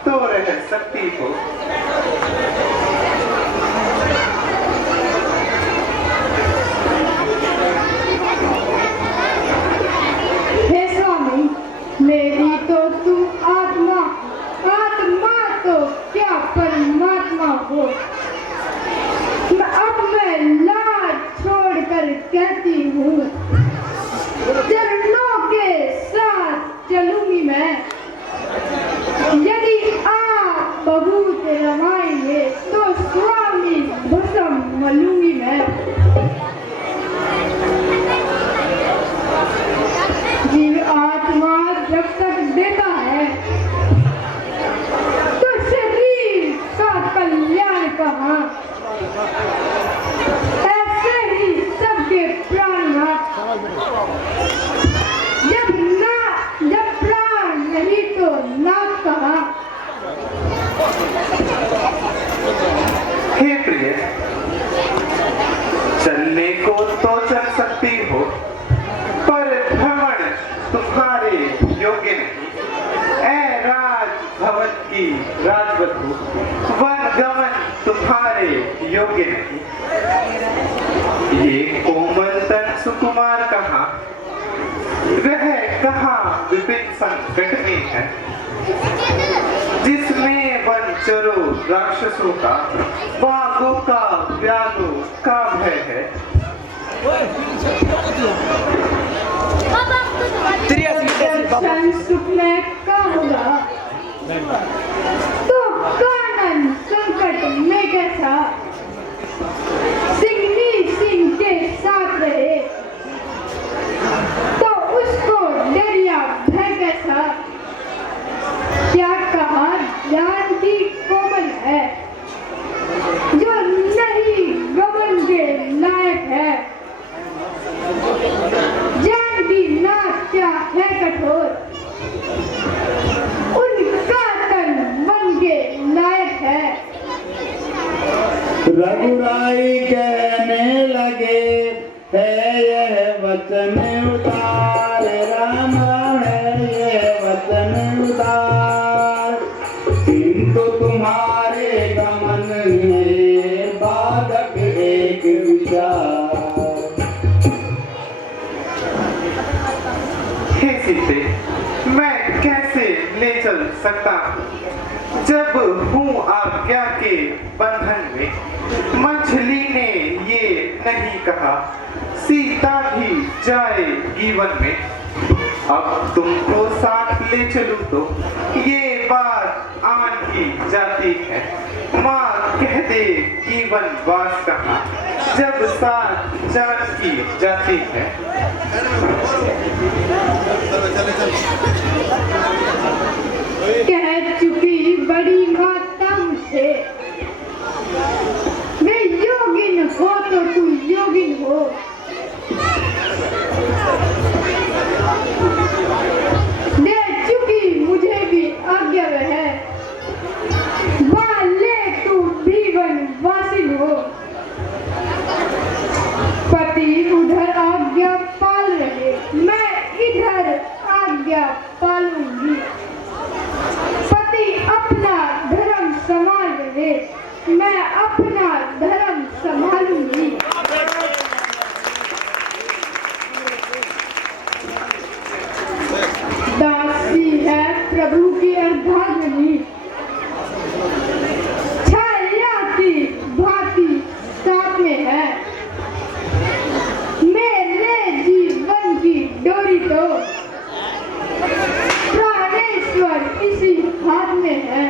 तो रह सकती हो। हे स्वामी, मेरी तो तुम आत्मा, आत्मा तो क्या परमात्मा हो। अब मैं लाज छोड़कर कहती हूँ, चरणों के साथ चलूंगी मैं। यदि आप बहुत रमाएंगे तो स्वामी भस्म मलूंगी मैं। जीव आत्मा जब तक देता है तो शरीर का कल्याण कहाँ। ऐसे ही सबके प्राणनाथ, जब प्राण नहीं तो नाथ कहाँ। हे प्रिय, चलने को तो चल सकती हो, पर भ्रमण तुम्हारे योग्य नहीं। ऐ राज भवन की राजवधु, वन गमन तुम्हारे योग्य नहीं। ये कोमल तन सुकुमार कहाँ, वह कहाँ विपिन संकट में है। जिसमें वंचरो राक्षसों का, बाघों का व्यालों का भय है। दर्शन सुख में का होगा तो कानन संकट में कैसा। सिंगनी सिंह के साथ रहे तो उसको डरिया भय कैसा। क्या कहा जानकी कोमल है जो नहीं गमन के लायक है। जानकी नाथ क्या है कठोर, उनका तन मन के लायक है। रघुराई कहने लगे है यह वचन उदार रामा है यह वचन उदार। किंतु तुम्हारे गमन में बाधक एक विचार। हे सीते, मैं कैसे ले चल सकता हूँ जब हूँ आज्ञा के बंधन में। मंझली ने ये नहीं कहा सीता भी जाएगी वन में। अब तुमको साथ ले चलूं तो ये बात आन की जाती है। माँ कह दे कि वनवास कहाँ जब साथ जान की जाती है। कह चुकी बड़ी माता मुझे, मैं योगिन हो तो तू योगिन हो। दे चुकी मुझे भी आज्ञा है, ले तू भी वनवासी हो। पति उधर आज्ञा पाल रहे, मैं इधर आज्ञा पालूंगी। पति अपना धर्म संभाल रहे, मैं अपना धर्म संभालूंगी। दासी है प्रभु की अर्धांगिनी, छाया की भांति साथ में है। मेरे जीवन की डोरी तो प्राणेश्वर इसी हाथ में है।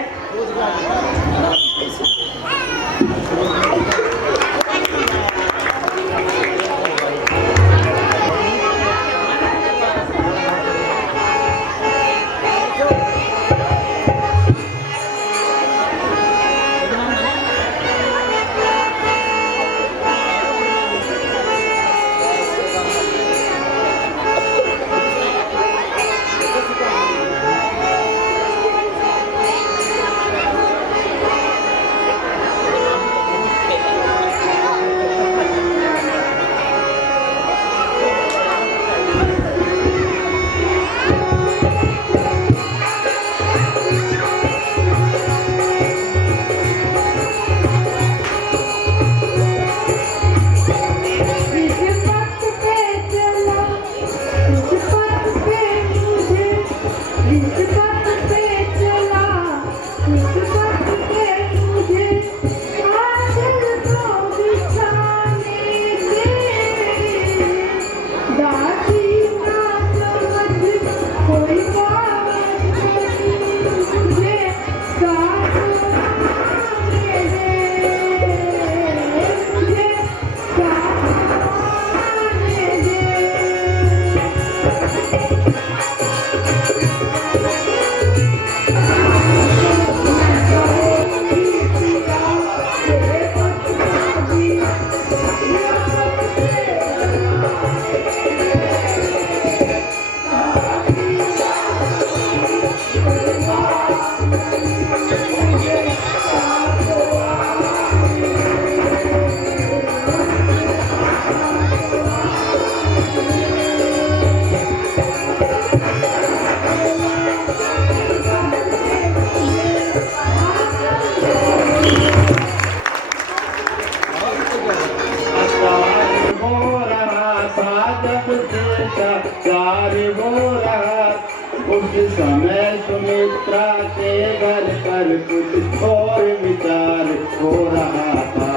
उस समय सुमित्रा के घर पर कुछ और विचार हो रहा था।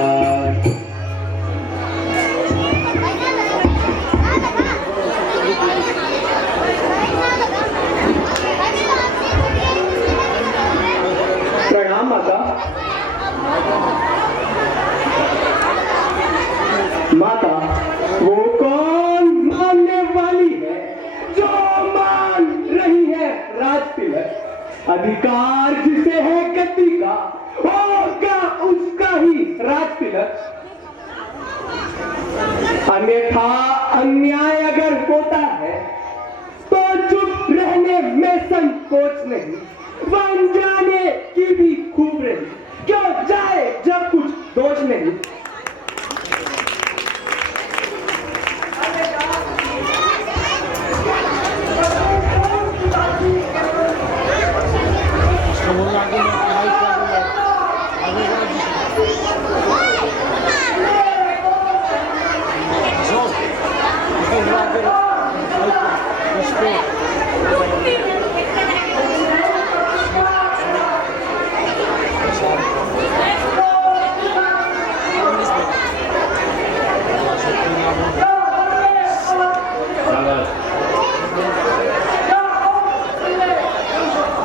प्रणाम माता। माता, वो कौन मानने वाली है जो मान रही है राजतिलक? अधिकार जिसे है गति का, होगा उसका ही राजतिलक। अन्यथा अन्याय अगर होता है तो चुप रहने में संकोच नहीं, बन जाने की भी खूब रही, क्यों जाए जब कुछ दोष नहीं।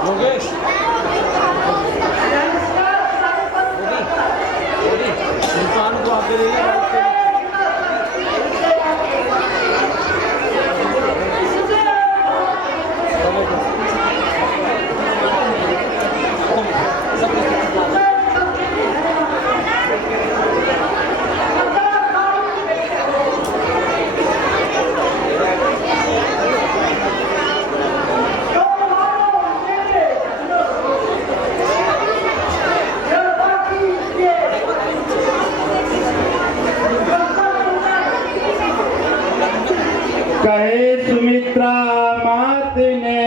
योगेश इंसान को आगे ले गया। कहे सुमित्रा मात ने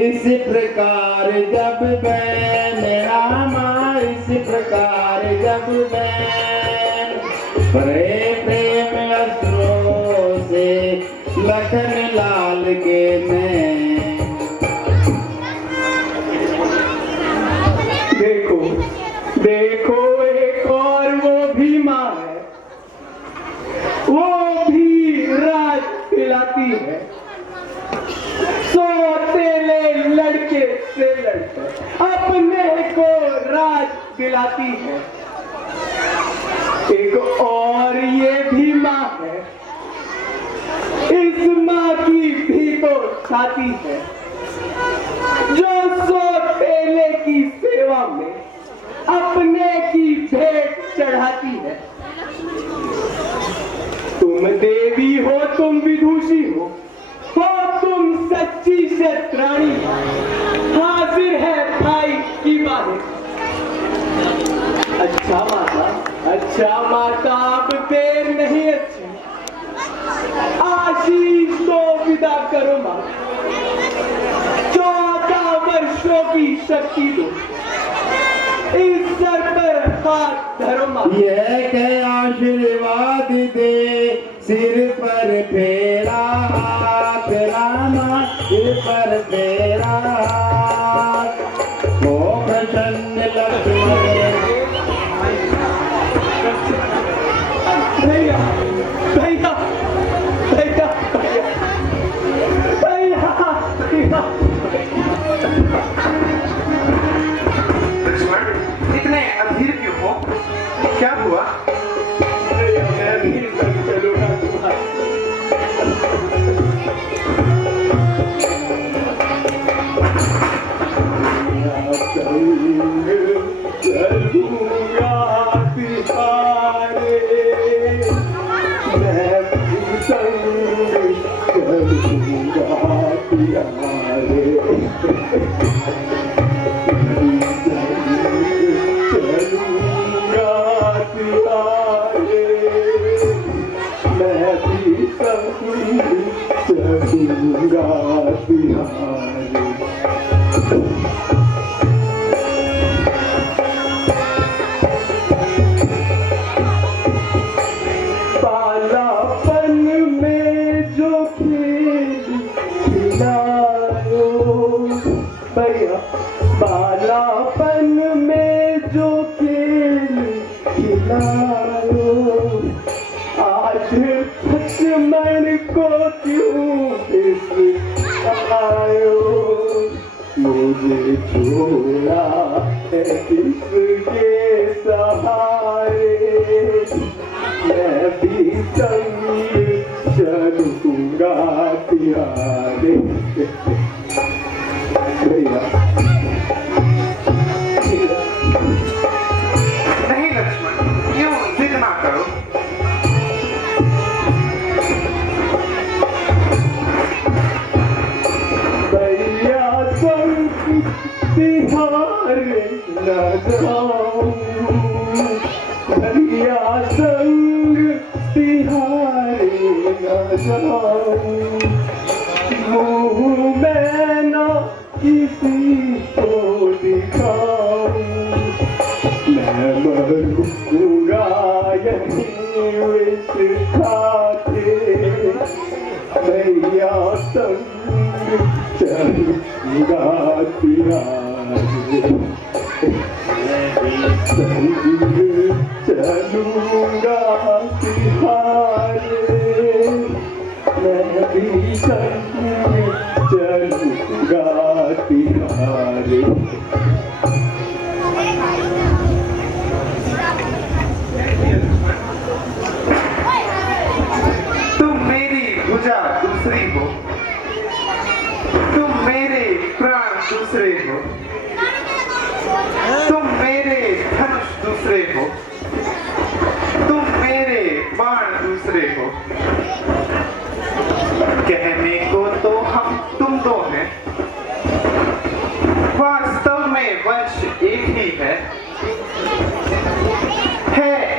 इस प्रकार जब बैन रामा इस प्रकार जब बैन भरे प्रेम अश्रुओं से लखन लाल के मैं। देखो देखो एक और वो भी माँ है, वो भी राज पिलाती है, सौतेले लड़के से लड़कर अपने को राज दिलाती है। एक और ये भी माँ है, इस माँ की भी तो छाती है, जो सौतेले की सेवा में अपने की भेंट चढ़ाती है। तुम देवी हो, तुम विदुषी हो तुम सच्ची शत्राणी, हाजिर है भाई की बातें। अच्छा माता अब देर नहीं अच्छी, आशीष तो विदा करो माँ, 14 वर्षों की शक्ति दो, इस सर पर हाथ धरो माँ। यह के आशीर्वाद दे सिर पर फेरा हाथ रामा सिर पर फेरा हाथ हो प्रसन्न लक्ष्मण। भैया भैया भैया भैया भैया लक्ष्मण इतने अधीर क्यों हो, क्या हुआ? मैं भी संग चलूंगा तुम्हारे। चलूंगा तिहारे, मैं भी संग चलूंगा तिहारे। बालापन में जो खेल खिलाओ भैया, बालापन में जो खेल खिलाओ, आज लक्ष्मण को क्यों आयो, मुझे छोड़ा है किसके सहारे, मैं भी संग चलूंगा तिहारे। भैया नहीं लक्ष्मण, यूं जिद ना करो। भैया संग तिहारे न जाऊं, भैया संग तिहारे न जाऊं, मुँह में न किसी को दिखाऊं, मैं मरूंगा यहीं विष खाके, भैया संग चलूंगा तिहारे, संग चलूंगा तिहारे, मैं भी संग चलूंगा तिहारे। दूसरे हो। तुम मेरी भुजा दूसरी हो, तुम मेरे प्राण दूसरे हो, तुम मेरे धनुष दूसरे हो, तुम मेरे बाण दूसरे हो। कहने को तो हम तुम दो हैं, वास्तव में वंश एक ही है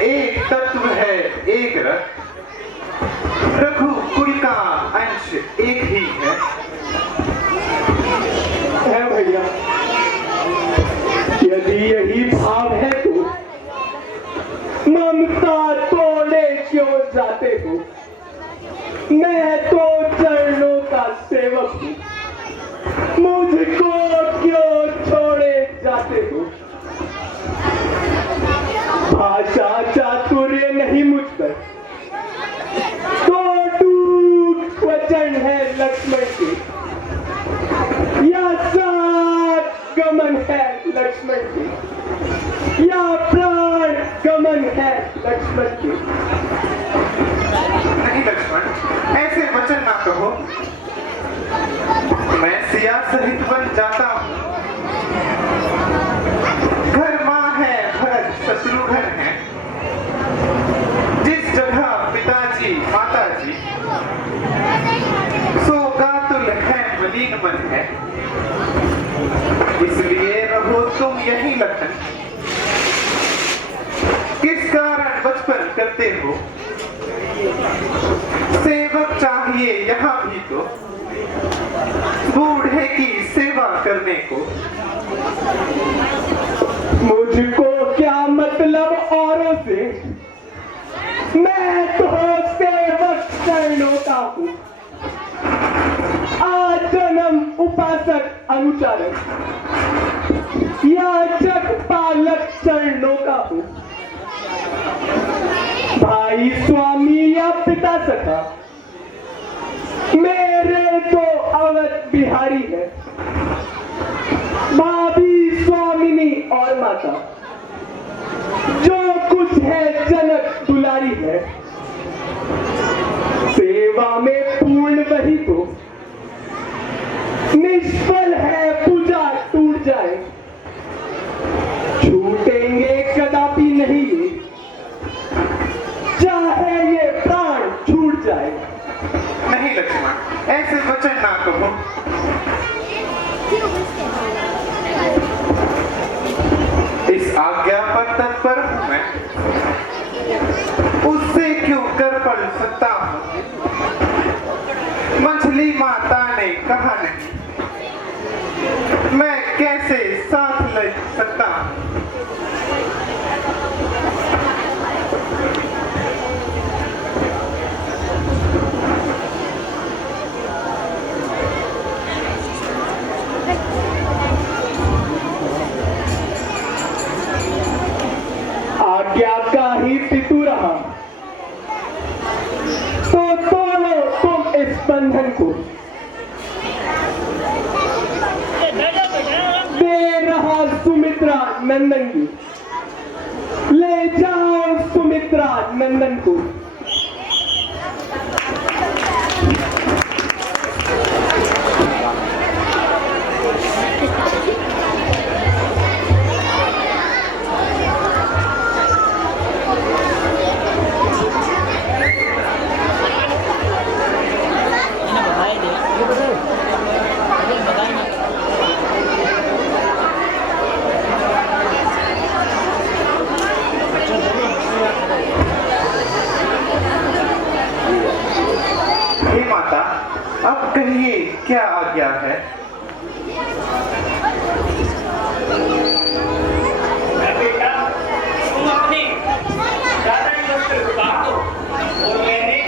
एक तत्व है एक रथ, रघुकुल का अंश एक ही है भैया। यदि यही भाव है तो ममता तोड़े क्यों जाते हो? मैं तो चरणों का सेवक हूँ, मुझको क्यों छोड़े जाते हो? भाषा चातुर्य नहीं मुझ पर, तो टूट वचन है लक्ष्मण के, या सात गमन है लक्ष्मण के, या प्राण गमन है लक्ष्मण के। नहीं लक्ष्मण, ऐसे वचन ना कहो। मैं सिया सहित बन जाता हूँ। घर माँ है, भरत शत्रुघ्न है, जिस जगह पिताजी माताजी, सो गातुल है मलिन मन है। इसलिए रहो तुम यही लखन, किस कारण बचपन करते हो? सेवक चाहिए यहाँ भी तो, बूढ़े की सेवा करने को। मुझको क्या मतलब औरों से, मैं तो सेवक चरणों का हूँ। आजन्म उपासक अनुचारक, याचक पालक चरणों का हूँ। भाई स्वामी या पिता सखा, मेरे तो अवध बिहारी है। भाभी स्वामिनी और माता, जो कुछ है जनक दुलारी है। सेवा में पूर्ण वही तो, निष्फल है पूजा टूट जाए। छूटेंगे कदापि नहीं ये, चाहे ये प्राण छूट जाए। नहीं लक्ष्मण, ऐसे वचन ना कहो। इस आज्ञा पर तत्पर हूं मैं, उससे क्यों कर पड़ सकता हूं? मछली माता ने कहा नहीं, मैं कैसे साथ ले सकता हूं? आज्ञा का ही पितु रहा तो तोड़ो तुम इस बंधन को। दे रहा सुमित्रा नंदन की, ले जाओ सुमित्रा नंदन को। अब कहिए क्या आज्ञा है? बेटा, तुम अपनी दादाजी वस्त्र उतार दो और मैंने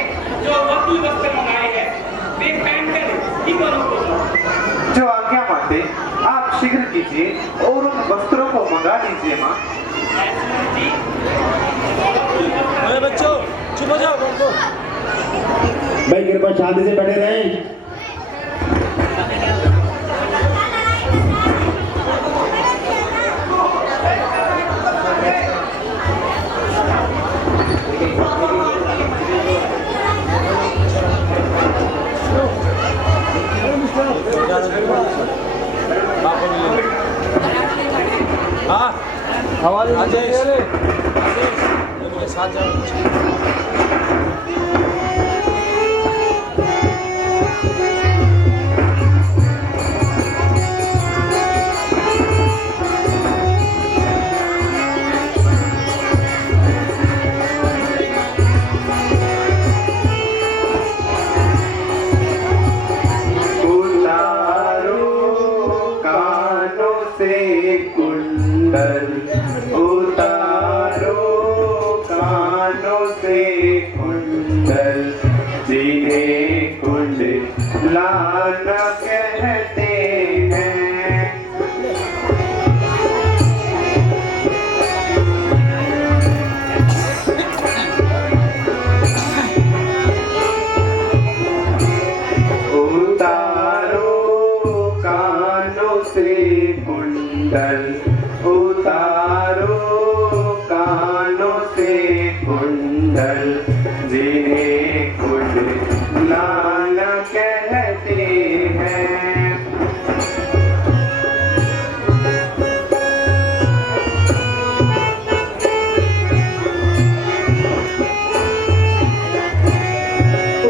जो वस्तु वस्त्र मंगाए हैं वे पहनकर ही दोनों को दो। जो आज्ञा माते आप शीघ्र कीजिए और उन वस्त्रों को मंगा लीजिए माँ। बच्चों चुप हो जाओ। भाई कृपा शांति से बैठे रहें। आदेश मेरे साथ जाओ। कुंडल उतारो कानों से कुंडल, जिन्हें कुंडलाना कहते हैं। उतारो कानों से कुंडल, उतारो कानों से कुंडल, जिन्हें कुंडलाना कहते हैं।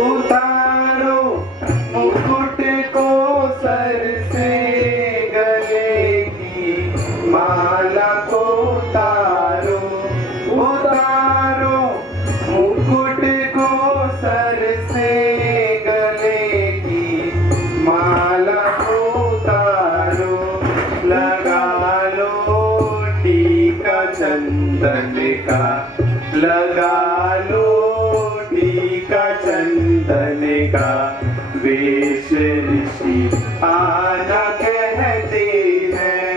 उतारो मुकुट को सर से, गले की माला को उतारो, उतारो मुकुट को सर से, गले की माला को उतारो, लगा लो टीका चंदन का, लगा लो टीका चंदन का, वेश ऋषि आना कहते हैं।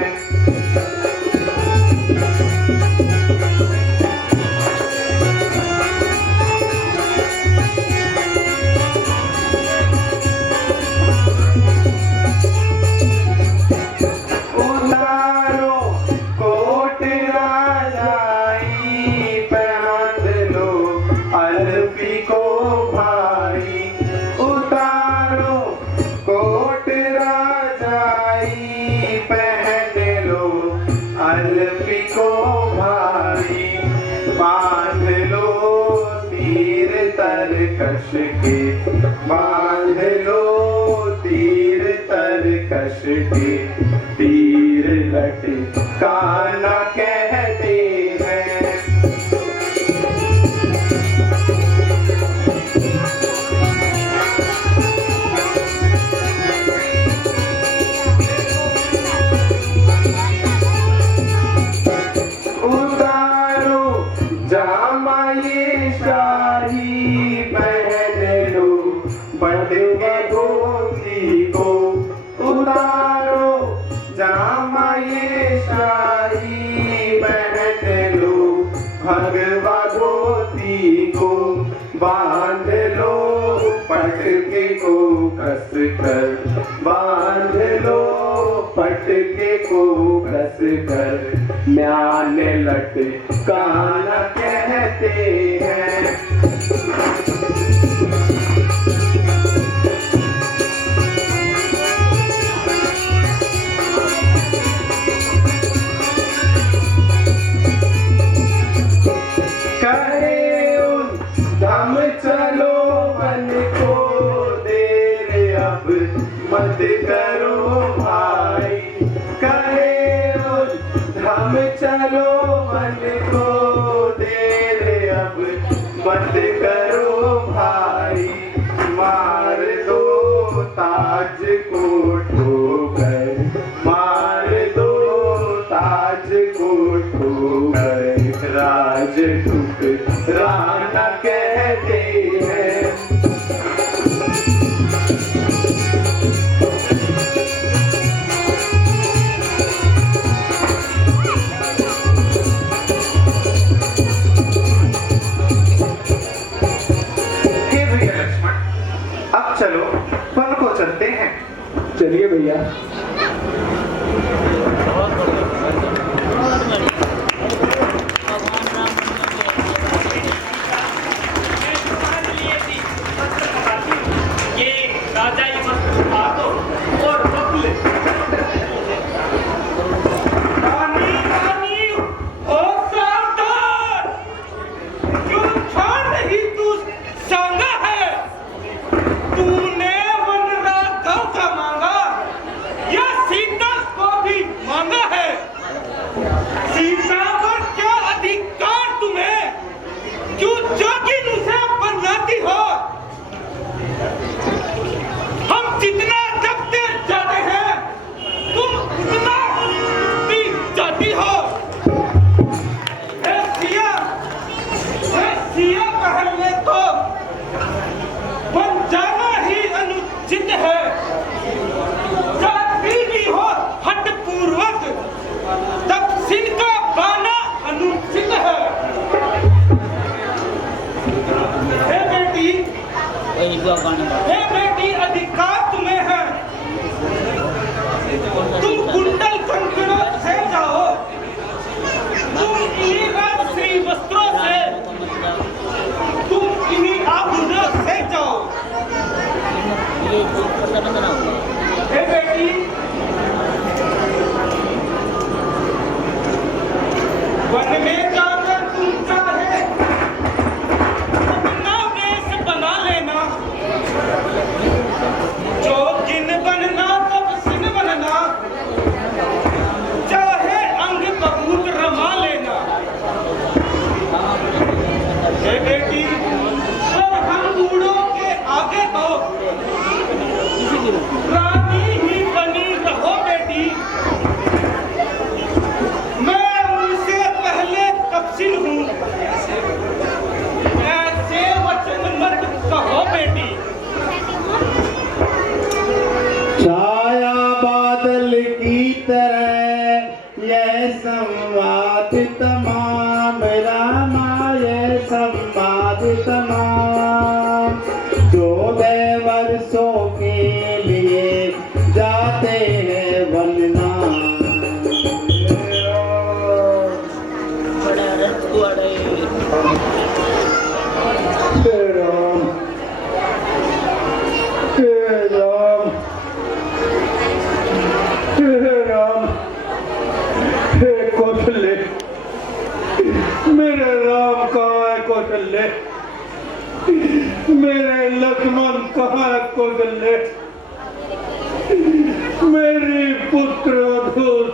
उतारो कोट राजाई, पहन लो अलपी को भाई, उतारो कोट राजाई, पहन लो अलपी को भाई, बांध लो तीर तरकश के, बांध लो तीर तरकश के, तीर लटकाना कहते हैं। उतारो जामा ये शाही, पहन लो बटुआ धोती को, उतारो जामा ये शाही, पहन लो भगवा धोती को, बांध लो पटके को कस कर, बांध लो पटके को कस कर, म्यान लटकाना कहते हैं। कहे उन दम चलो मन को, देर अब मत करो भाई, कहे उन दम चलो मन को, देर अब मत करो भाई, मार दो ताज को ठोकर, मार दो ताज को ठोकर, राज ठुकराना कहते हैं। हे भैया लक्ष्मण, अब चलो वन को चलते हैं। चलिए भैया। ये राजाई वस्त्र उठा दो और रख ले। रानी, रानी, ओ की तरह यह संवाद तमाम रामा यह संवाद तमाम 14 वर्षों के लिए जाते हैं वंदना कौशल्य मेरे राम कहाँ है कौशल्य मेरे लक्ष्मण कहाँ है कौशल्य मेरी पुत्र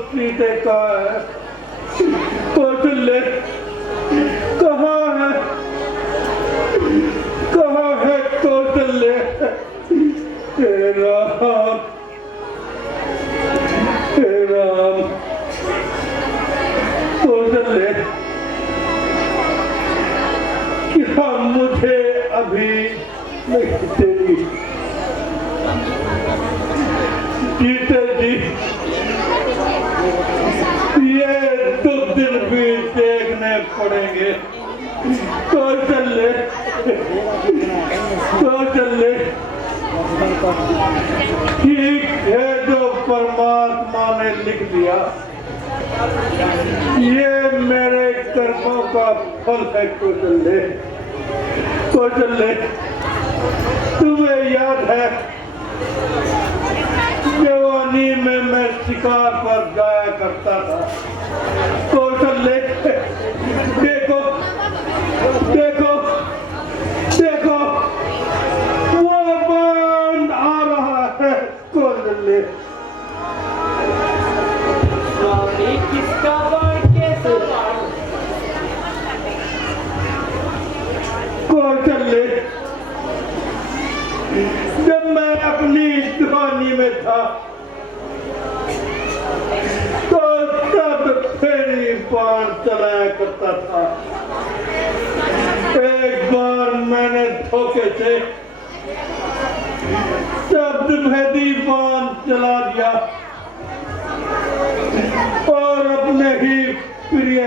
सीते कहाँ है कौशल्य कहाँ है कौशल्य हे राम कौशल्य क्या मुझे अभी नहीं तेरी जीते जी ये 2 दिन भी देखने पड़ेंगे कौशल्य ठीक है जो परमात्मा ने लिख दिया ये मेरे कर्मों का फल है कौशल्य तुम्हें याद है जवानी में मैं शिकार पर जाया करता था कौशल्य देखो वो बाण आ रहा है कौशल्य स्वामी किसका बाण कैसा बाण कौशल्य जब मैं अपनी जवानी में था तो तब फेरी बाण चलाया करता था एक बार मैंने धोखे से शब्दभेदी बाण चला दिया और अपने ही प्रिय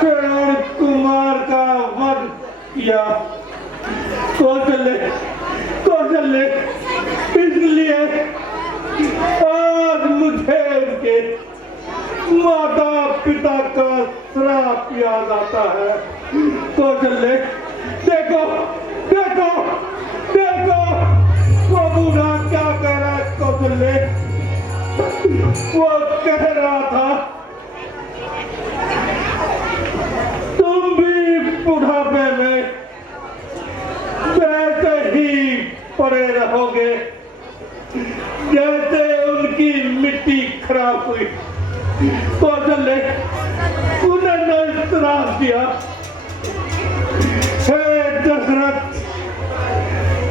किरण कुमार का वध किया कौशल्य इसलिए आज मुझे उनके माता पिता का श्राप याद आता है कौशल्य देखो वो बूढ़ा क्या कह रहा है कौशल्य वो कह रहा था तुम भी बुढ़ापे में वैसे ही पड़े रहोगे जैसे उनकी मिट्टी खराब हुई कौशल्य उन्होंने श्राप दिया हे दशरथ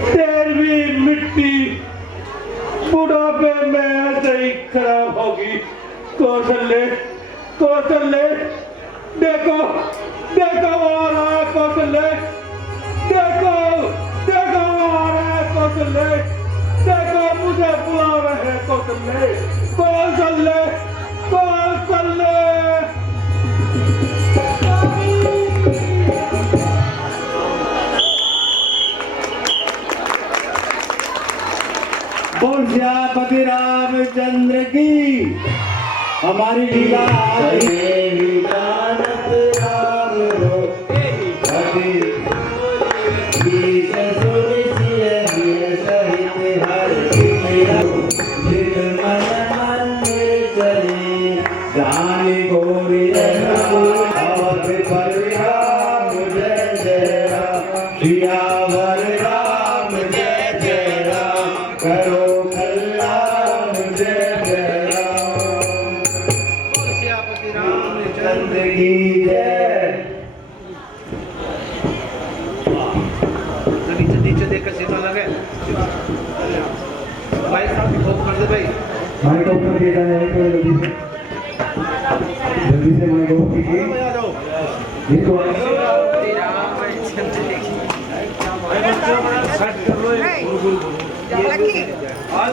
तेरी मिट्टी बुढ़ापे में ऐसे ही खराब होगी कौशल्य देखो आ रहा है कौशल्य देखो आ रहा है कौशल्य देखो मुझे बुला रहे हैं कौशल्य बोल श्यामपति रामचंद्र की हमारी लीला राम रो जानी गोरी राम जय जय राम करो कल्याण जय जय राम श्यामपति रामचंद्र की जय नीचे देख कर सीधा लगे भाई साहब भोग कर दे भाई माइक ऊपर दिया जाए जल्दी से माइक ऊपर कीजिए इनको आज